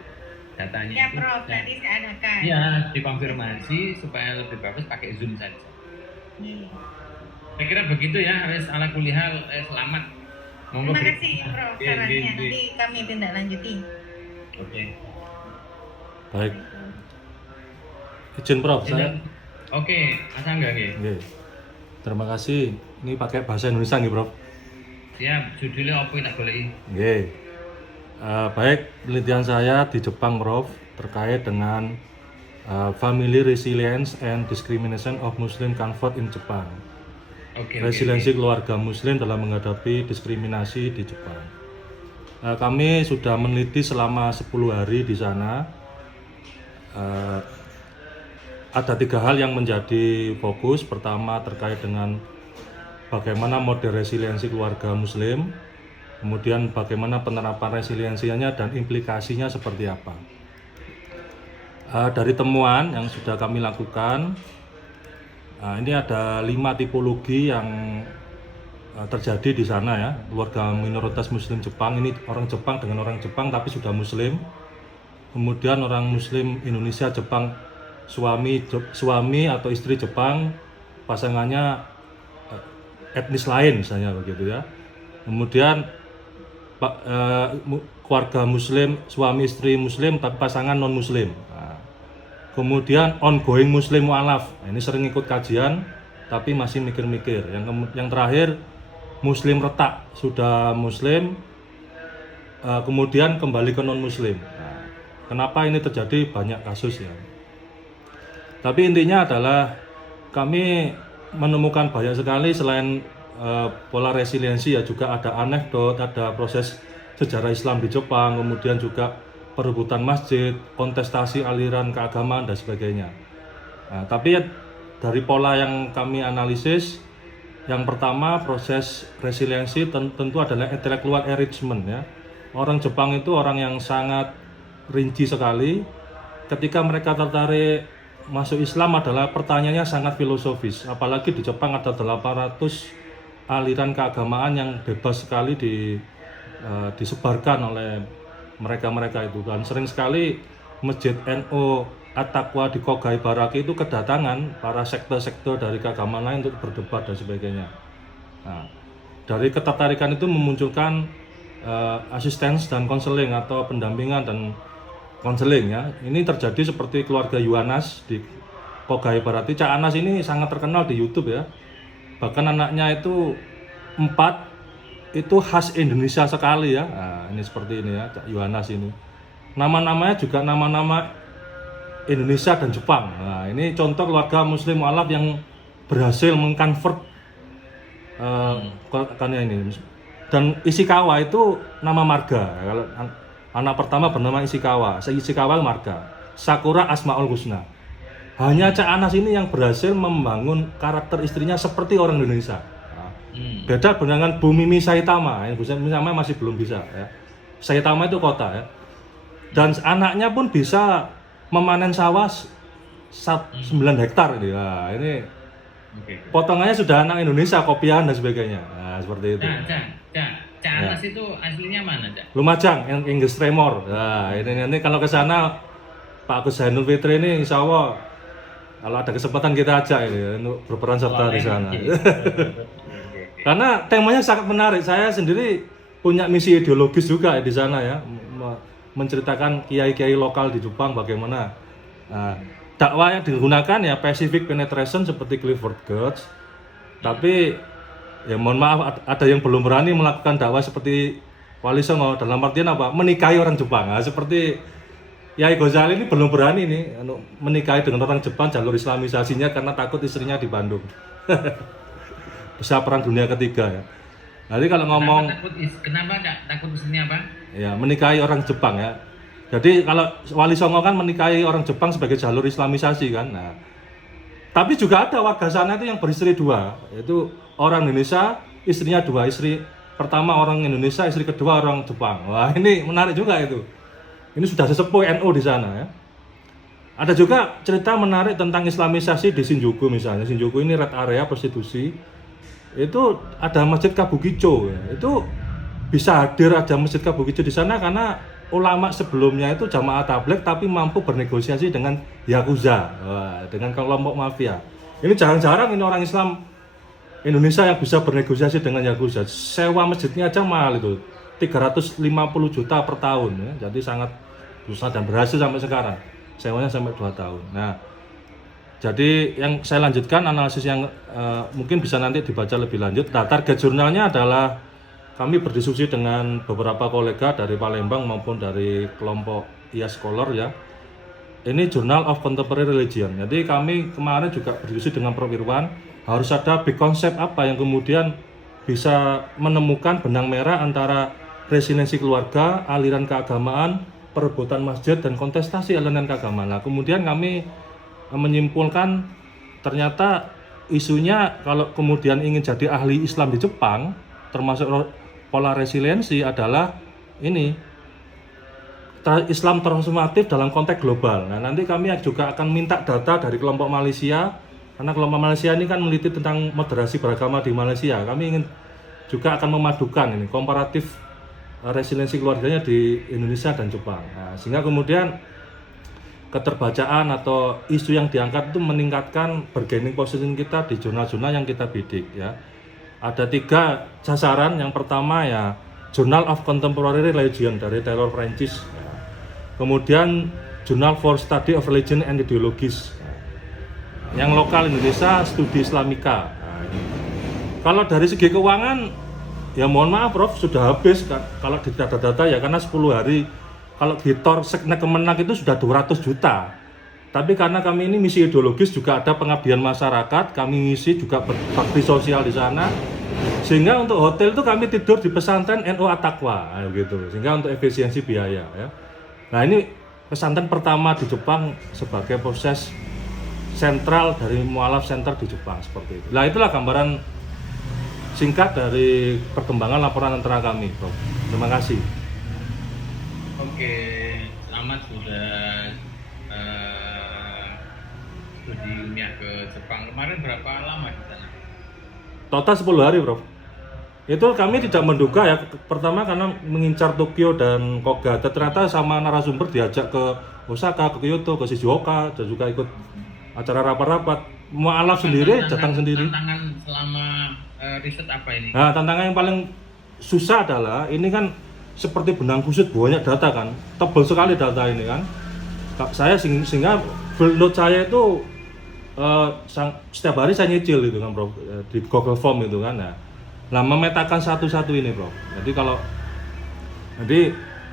datanya Ya, itu. Prof. Nanti saya adakan. Iya, dikonfirmasi supaya lebih bagus pakai Zoom saja. Saya kira begitu ya, wes ala kulihal selamat. Terima kasih, Prof. Sarannya nanti kami tindak lanjuti. Oke. Baik. Izin Prof, saya. Oke, masa enggak nggih? Nggih. Terima kasih. Ini pakai bahasa Indonesia nggih, Prof. Siap, judulnya apa tak goleki? Nggih. Baik, penelitian saya di Jepang, Prof, terkait dengan Family Resilience and Discrimination of Muslim Convert in Japan. Oke. Resiliensi keluarga Muslim dalam menghadapi diskriminasi di Jepang. Kami sudah meneliti selama 10 hari di sana. Ada 3 hal yang menjadi fokus. Pertama terkait dengan bagaimana model resiliensi keluarga Muslim, kemudian bagaimana penerapan resiliensinya dan implikasinya seperti apa. Dari temuan yang sudah kami lakukan, ini ada 5 tipologi yang terjadi di sana ya, keluarga minoritas Muslim Jepang. Ini orang Jepang dengan orang Jepang tapi sudah Muslim. Kemudian orang Muslim Indonesia Jepang, suami atau istri Jepang, pasangannya etnis lain misalnya begitu ya. Kemudian keluarga muslim, suami istri muslim tapi pasangan non muslim. Nah, kemudian ongoing muslim mu'alaf. Nah, ini sering ikut kajian tapi masih mikir-mikir. Yang terakhir muslim retak, sudah muslim kemudian kembali ke non muslim. Nah, kenapa ini terjadi? Banyak kasus ya. Tapi intinya adalah kami menemukan banyak sekali selain pola resiliensi ya, juga ada anekdot, ada proses sejarah Islam di Jepang, kemudian juga perebutan masjid, kontestasi aliran keagamaan dan sebagainya. Nah, tapi dari pola yang kami analisis, yang pertama proses resiliensi tentu adalah intellectual enrichment ya. Orang Jepang itu orang yang sangat rinci sekali. Ketika mereka tertarik masuk Islam adalah pertanyaannya sangat filosofis, apalagi di Jepang ada 800 aliran keagamaan yang bebas sekali disebarkan oleh mereka-mereka itu, dan sering sekali Masjid NO At-Taqwa di Kogai-Baraki itu kedatangan para sekte-sekte dari keagamaan lain untuk berdebat dan sebagainya. Nah, dari ketertarikan itu memunculkan asistens dan konseling atau pendampingan dan konseling ya. Ini terjadi seperti keluarga Yuanas di Kogai Barati. Cak Anas ini sangat terkenal di YouTube ya. Bahkan anaknya itu 4 itu khas Indonesia sekali ya. Nah, ini seperti ini ya, Cak Yuanas ini. Nama-namanya juga nama-nama Indonesia dan Jepang. Nah, ini contoh keluarga muslim mu'alaf yang berhasil mengkonvert karya ini. Dan Ishikawa itu nama marga. Kalau anak pertama bernama Ishikawa marga. Sakura Asmaul Husna. Hanya Cak Anas ini yang berhasil membangun karakter istrinya seperti orang Indonesia. Nah, beda dengan Bu Mimi Saitama. Bu Mimi Saitama masih belum bisa ya. Saitama itu kota ya. Dan anaknya pun bisa memanen sawah 9 hektar ini. Nah, ini potongannya sudah anak Indonesia, kopian dan sebagainya. Nah, seperti itu. Cak Anas itu aslinya mana, Cak? Lumajang, yang Inggris Tremor. Nah, ini kalau ke sana Pak Agus Zainul Fitri ini insya Allah kalau ada kesempatan kita ajak ini untuk berperan serta di sana. Karena temanya sangat menarik. Saya sendiri punya misi ideologis juga di sana ya, menceritakan kiai-kiai lokal di Jepang bagaimana dakwah yang digunakan ya Pacific Penetration seperti Clifford Geertz. Tapi ya mohon maaf ada yang belum berani melakukan dakwah seperti Wali Songo, dalam artian apa? Menikahi orang Jepang. Nah, seperti Yai Ghazali ini belum berani nih menikahi dengan orang Jepang, jalur Islamisasinya karena takut istrinya di Bandung. Bisa perang dunia ketiga ya. Jadi kalau ngomong kenapa takut istrinya apa? Ya menikahi orang Jepang ya. Jadi kalau Wali Songo kan menikahi orang Jepang sebagai jalur Islamisasi kan. Nah, tapi juga ada warga sana itu yang beristri 2, yaitu orang Indonesia, istrinya 2, istri pertama orang Indonesia, istri kedua orang Jepang. Wah, ini menarik juga itu. Ini sudah sesepuh NU di sana ya. Ada juga cerita menarik tentang Islamisasi di Shinjuku misalnya. Shinjuku ini red area prostitusi. Itu ada Masjid Kabukicho ya. Itu bisa hadir ada Masjid Kabukicho di sana karena ulama sebelumnya itu jamaah tabligh tapi mampu bernegosiasi dengan Yakuza, dengan kelompok mafia. Ini jarang-jarang ini orang Islam Indonesia yang bisa bernegosiasi dengan Yakuza. Sewa masjidnya aja mahal itu, 350 juta per tahun ya. Jadi sangat susah dan berhasil sampai sekarang. Sewanya sampai 2 tahun. Nah, jadi yang saya lanjutkan analisis yang mungkin bisa nanti dibaca lebih lanjut. Nah, target jurnalnya adalah kami berdiskusi dengan beberapa kolega dari Palembang maupun dari kelompok IA Scholar ya. Ini Journal of Contemporary Religion. Jadi kami kemarin juga berdiskusi dengan Prof. Irwan, harus ada big konsep apa yang kemudian bisa menemukan benang merah antara resiliensi keluarga, aliran keagamaan, perebutan masjid, dan kontestasi aliran keagamaan. Nah, kemudian kami menyimpulkan ternyata isunya kalau kemudian ingin jadi ahli Islam di Jepang, termasuk pola resiliensi adalah ini Islam transformatif dalam konteks global. Nah, nanti kami juga akan minta data dari kelompok Malaysia, karena kelompok Malaysia ini kan meneliti tentang moderasi beragama di Malaysia. Kami ingin juga akan memadukan ini komparatif resiliensi keluarganya di Indonesia dan Jepang. Nah, sehingga kemudian keterbacaan atau isu yang diangkat itu meningkatkan bargaining position kita di jurnal-jurnal yang kita bidik ya. Ada 3 sasaran. Yang pertama ya Journal of Contemporary Religion dari Taylor Francis. Kemudian Journal for Study of Religion and Ideologies. Yang lokal Indonesia Studi Islamika. Nah, ini. Kalau dari segi keuangan, ya mohon maaf Prof, sudah habis kalau di data-data ya, karena 10 hari kalau di Seknek Kemenak itu sudah 200 juta. Tapi karena kami ini misi ideologis, juga ada pengabdian masyarakat, kami ngisi juga berbakti sosial di sana. Sehingga untuk hotel itu kami tidur di pesantren NU At-Taqwa, gitu. Sehingga untuk efisiensi biaya ya. Nah, ini pesantren pertama di Jepang sebagai proses sentral dari mualaf center di Jepang seperti itu. Nah, itulah gambaran singkat dari perkembangan laporan antara kami, Prof. Terima kasih. Oke, selamat sudah studi ilmiah ke Jepang. Kemarin berapa lama di sana? Total 10 hari, Prof. Itu kami tidak menduga ya, pertama karena mengincar Tokyo dan Koga, ternyata sama narasumber diajak ke Osaka, ke Kyoto, ke Shizuoka, dan juga ikut acara rapat-rapat. Mualaf sendiri, datang sendiri. Tantangan selama riset apa ini? Nah, tantangan yang paling susah adalah ini kan seperti benang kusut, banyak data kan, tebal sekali data ini kan. Saya sehingga field load saya itu setiap hari saya nyicil itu kan, Prof, di Google Form itu kan. Nah, memetakan satu-satu ini, Prof. Jadi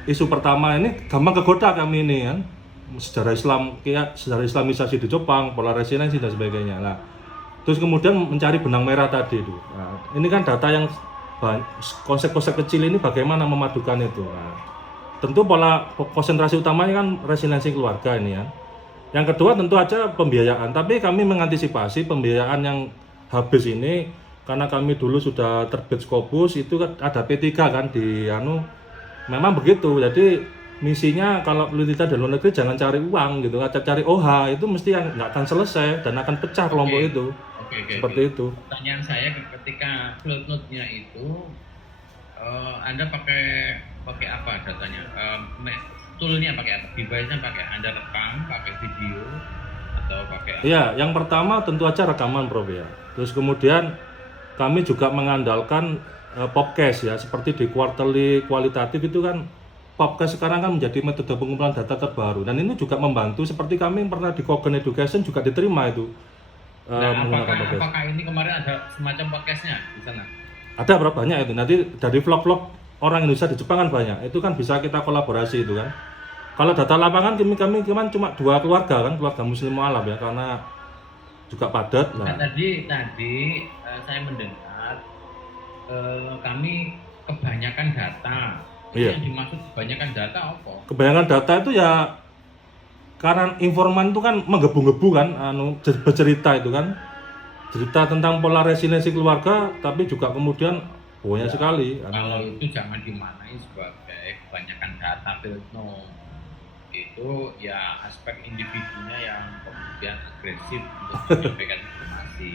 isu pertama ini gampang kegoda kami ini kan, sejarah Islam, sejarah Islamisasi di Jepang, pola resilensi dan sebagainya. Nah, terus kemudian mencari benang merah tadi itu. Nah, ini kan data yang konsep-konsep kecil ini bagaimana memadukan itu. Nah, tentu pola konsentrasi utamanya kan resiliensi keluarga ini ya. Yang kedua tentu aja pembiayaan, tapi kami mengantisipasi pembiayaan yang habis ini karena kami dulu sudah terbit Scopus, itu kan ada P3 kan di memang begitu. Jadi misinya kalau penelitian di luar negeri jangan cari uang gitu, cari OH itu mesti yang nggak akan selesai dan akan pecah kelompok itu. Seperti itu. Pertanyaan saya ketika field note-nya itu Anda pakai apa datanya? Toolnya pakai apa? Device-nya pakai Anda rekam, pakai video atau pakai apa? Iya, yang pertama tentu aja rekaman, Prof ya. Terus kemudian kami juga mengandalkan podcast ya, seperti di quarterly kualitatif itu kan podcast sekarang kan menjadi metode pengumpulan data terbaru, dan ini juga membantu. Seperti kami pernah di Cogent Education juga diterima itu. Apakah ini kemarin ada semacam podcastnya di sana? Ada berapa banyak itu? Nanti dari vlog-vlog orang Indonesia di Jepang kan banyak. Itu kan bisa kita kolaborasi itu kan. Kalau data lapangan kami cuma 2 keluarga kan, keluarga Muslim mualaf ya, karena juga padat. Nah, tadi saya mendengar kami kebanyakan data. Iya. Yang dimaksud kebanyakan data apa? Kebanyakan data itu ya karena informan itu kan menggebu-gebu kan, bercerita itu kan, cerita tentang pola resiliensi keluarga, tapi juga kemudian banyak sekali. Kalau itu jangan dimaknai sebagai kebanyakan data field note. Itu ya aspek individunya yang kemudian agresif untuk menyampaikan informasi.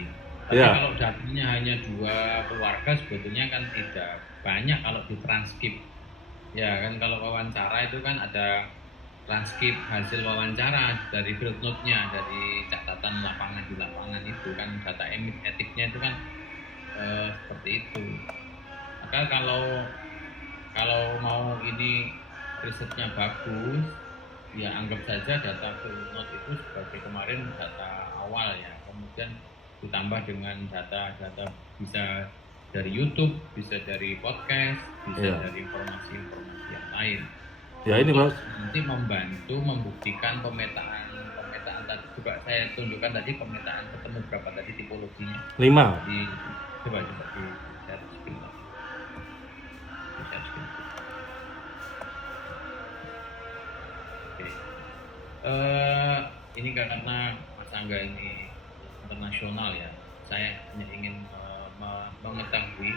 Tapi kalau datanya hanya 2 keluarga sebetulnya kan tidak banyak kalau ditranskrip. Ya kan, kalau wawancara itu kan ada transkrip hasil wawancara dari field note-nya, dari catatan lapangan di lapangan itu kan, data etiknya itu kan seperti itu. Maka kalau mau ini risetnya bagus, ya anggap saja data field note itu sebagai kemarin data awal ya, kemudian ditambah dengan data-data bisa dari YouTube, bisa dari podcast, bisa dari informasi-informasi yang lain. Ya ini Mas. Nanti membantu membuktikan pemetaan tadi. Coba saya tunjukkan tadi pemetaan ketemu berapa tadi tipologinya. 5. Coba di share screen. Oke. Ini karena Mas Angga ini internasional ya. Saya hanya ingin mengetahui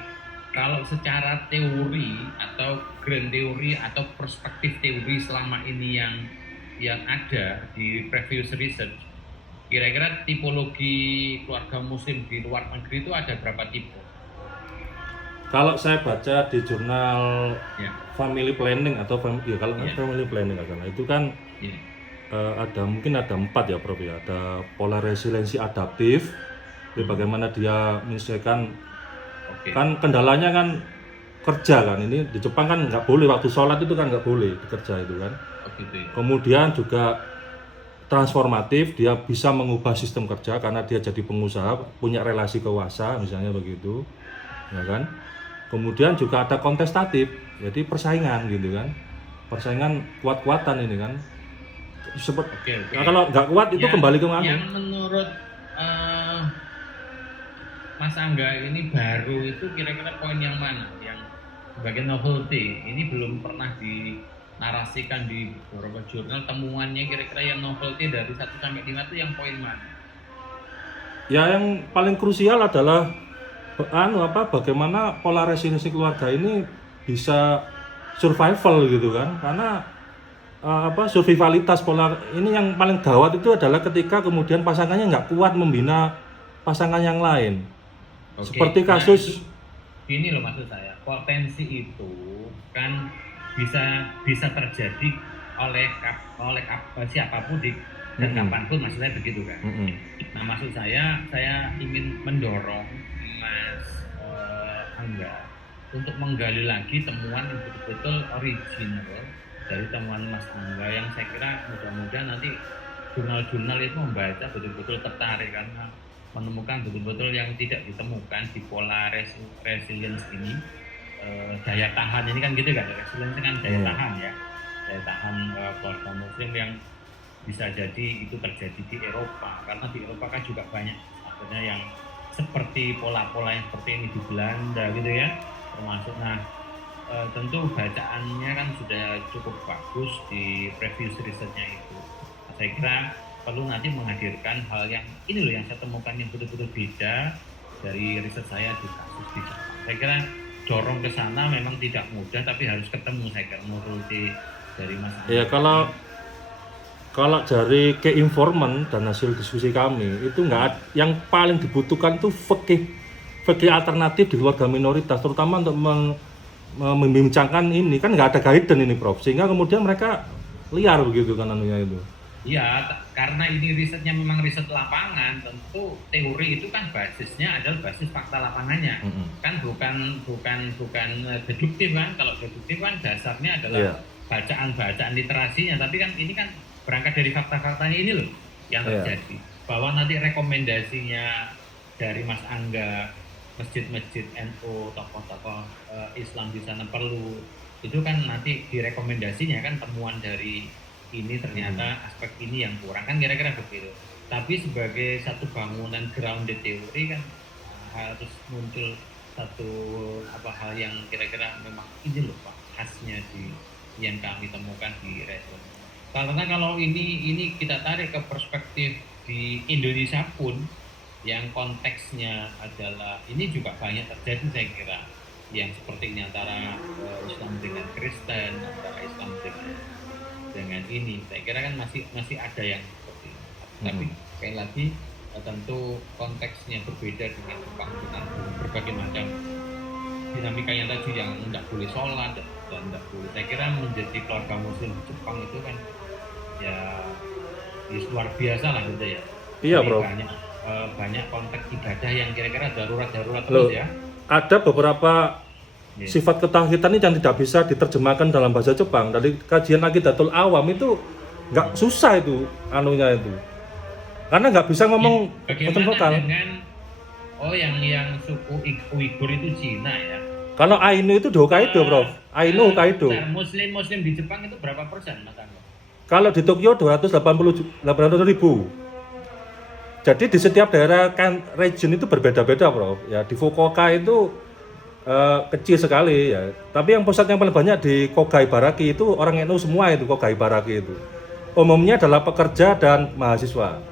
kalau secara teori atau grand teori atau perspektif teori selama ini yang ada di previous research, kira-kira tipologi keluarga muslim di luar negeri itu ada berapa tipe? Kalau saya baca di jurnal Family Planning atau Family Planning itu kan mungkin ada 4 ya Prof ya. Ada pola resiliensi adaptif, bagaimana dia menyesuaikan. Kan kendalanya kan kerja kan. Ini di Jepang kan nggak boleh waktu sholat itu kan nggak boleh bekerja itu kan. Oh, gitu ya. Kemudian juga transformatif, dia bisa mengubah sistem kerja karena dia jadi pengusaha, punya relasi kuasa misalnya begitu, ya kan. Kemudian juga ada kontestatif, jadi persaingan gitu kan, persaingan kuat-kuatan ini kan. Oke. Nah, kalau nggak kuat itu kembali ke mana? Yang menurut Mas Angga ini baru itu kira-kira poin yang mana? Yang sebagai novelty ini belum pernah dinarasikan di beberapa jurnal, temuannya kira-kira yang novelty dari 1 sampai 5 itu yang poin mana? Ya yang paling krusial adalah bagaimana pola resiliensi keluarga ini bisa survival gitu kan, karena survivalitas pola ini yang paling gawat itu adalah ketika kemudian pasangannya nggak kuat membina pasangan yang lain. Oke, Seperti kasus ini loh maksud saya, potensi itu kan bisa terjadi oleh siapapun dan kapanpun, maksud saya begitu kan. Nah, maksud saya ingin mendorong Mas Angga untuk menggali lagi temuan yang betul-betul original dari temuan Mas Angga, yang saya kira mudah-mudahan nanti jurnal-jurnal itu membaca betul-betul tertarik karena menemukan betul-betul yang tidak ditemukan di pola resilience ini. Daya tahan ini kan gitu kan, resilience kan daya tahan ya, daya tahan keluarga muslim yang bisa jadi itu terjadi di Eropa, karena di Eropa kan juga banyak akhirnya yang seperti pola-pola yang seperti ini di Belanda gitu ya, termasuk. Nah, tentu bacaannya kan sudah cukup bagus di previous risetnya itu. Nah, saya kira perlu nanti menghadirkan hal yang ini loh yang saya temukan yang betul-betul beda dari riset saya di kasus di Jepang. Saya kira dorong ke sana memang tidak mudah, tapi harus ketemu saya kira menurut dari Mas. Ya kalau dari keinforman dan hasil diskusi kami itu nggak, yang paling dibutuhkan itu fikih alternatif di keluarga minoritas, terutama untuk membincangkan ini kan nggak ada guidance ini Prof, sehingga kemudian mereka liar begitu kan anunya itu. Iya, karena ini risetnya memang riset lapangan, tentu teori itu kan basisnya adalah basis fakta lapangannya, kan bukan deduktif kan. Kalau deduktif kan dasarnya adalah bacaan literasinya, tapi kan ini kan berangkat dari fakta-faktanya ini loh yang terjadi. Bahwa nanti rekomendasinya dari Mas Angga, masjid-masjid NU, tokoh-tokoh Islam di sana perlu, itu kan nanti direkomendasinya kan temuan dari ini ternyata aspek ini yang kurang kan, kira-kira begitu. Tapi sebagai satu bangunan grounded teori kan harus muncul satu hal yang kira-kira memang ini loh Pak khasnya di yang kami temukan di Redon. Karena kalau ini kita tarik ke perspektif di Indonesia pun yang konteksnya adalah ini juga banyak terjadi saya kira, yang seperti ini antara Islam dengan Kristen, antara Islam dengan ini, saya kira kan masih ada yang seperti ini. Tapi sekali lagi tentu konteksnya berbeda dengan Jepang, dengan berbagai macam dinamika yang tadi, yang tidak boleh sholat dan tidak boleh. Saya kira menjadi keluarga muslim di Jepang itu kan ya luar biasa lah gitu ya. Iya Bro. Banyak konteks ibadah yang kira-kira darurat terus ya. Ada beberapa sifat ketauhidan ini yang tidak bisa diterjemahkan dalam bahasa Jepang. Dari kajian Aqidatul Awam itu nggak susah itu anunya itu, karena nggak bisa ngomong vokal. Dengan yang suku Uighur itu Cina ya. Kalau Ainu itu di Hokkaido, Prof. Ainu Hokkaido. Muslim di Jepang itu berapa persen, Mas Angga? Kalau di Tokyo 800.000. Jadi di setiap daerah kan region itu berbeda-beda, Prof. Ya di Fukuoka itu kecil sekali ya. Tapi yang pusat yang paling banyak di Kogaibaraki itu orang NU semua itu Kogaibaraki itu. Umumnya adalah pekerja dan mahasiswa.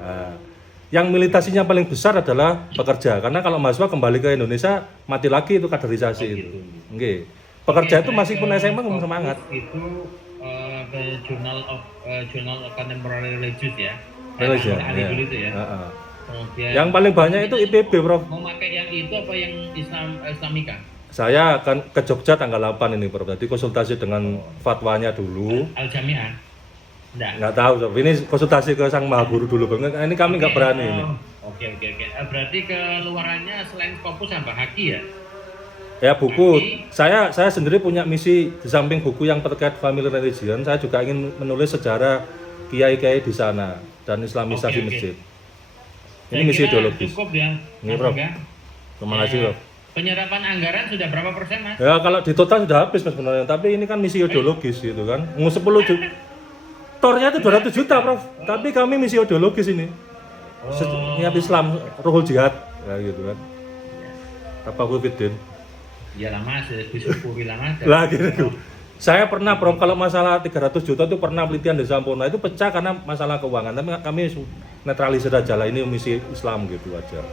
Yang militasinya paling besar adalah pekerja, karena kalau mahasiswa kembali ke Indonesia mati lagi itu kaderisasi itu. Oke. Pekerja itu masih pun SMA semangat. Itu Journal of Contemporary Religious ya. Religion. Itu ya. Kemudian, yang paling banyak itu IPB, Prof. Mau pakai yang itu apa yang Islamika? Saya akan ke Jogja tanggal 8 ini, Prof. Jadi konsultasi dengan fatwanya dulu. Al-Jami'ah? Nggak tahu, Prof. Ini konsultasi ke Sang Maha Guru dulu, Prof. Ini kami nggak berani ini. Oke. Berarti keluarannya selain Scopus sama Haki ya? Ya buku, saya sendiri punya misi di samping buku yang terkait family religion, saya juga ingin menulis sejarah kiai-kiai di sana dan islamisasi Oke. masjid. Saya Ini misi kira ideologis. Cukup ya. Ini, Mas Prof. Angga. Terima kasih, Prof. Penyerapan anggaran sudah berapa persen, Mas? Ya kalau di total sudah habis Mas sebenarnya, tapi ini kan misi ideologis gitu kan. 10 juta. Tornya itu 200 juta, Prof. Tapi kami misi ideologis ini. Niat Islam, Ruhul Jihad, ya gitu kan. Apa Wifidin? Iyalah Mas, disyukuri lah Mas. Lah gitu. Saya pernah Prof, kalau masalah 300 juta itu pernah penelitian di Sampurna itu pecah karena masalah keuangan. Tapi kami netralisir aja lah, ini misi Islam gitu aja.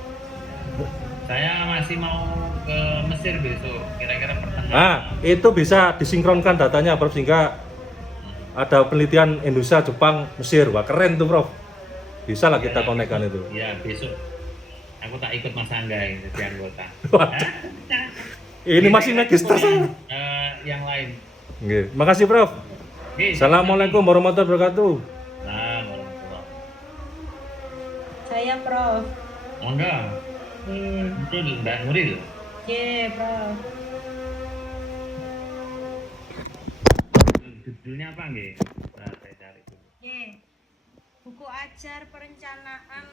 Saya masih mau ke Mesir besok, kira-kira pertengahan. Nah, itu bisa disinkronkan datanya Prof sehingga ada penelitian Indonesia, Jepang, Mesir. Wah, keren tuh Prof. Bisa lah kita konekkan itu. Ya, besok. Aku tak ikut Mas Angga ini jadi anggota. Ini masih magister saya. Yang lain. Nggih. Makasih Prof. Oke, Assalamualaikum warahmatullahi wabarakatuh. Nah, warahmatullahi. Saya Prof. Monggo. Itu Mbak Nuril. Prof. Judulnya apa nggih? Nah, saya cari dulu. Buku ajar perencanaan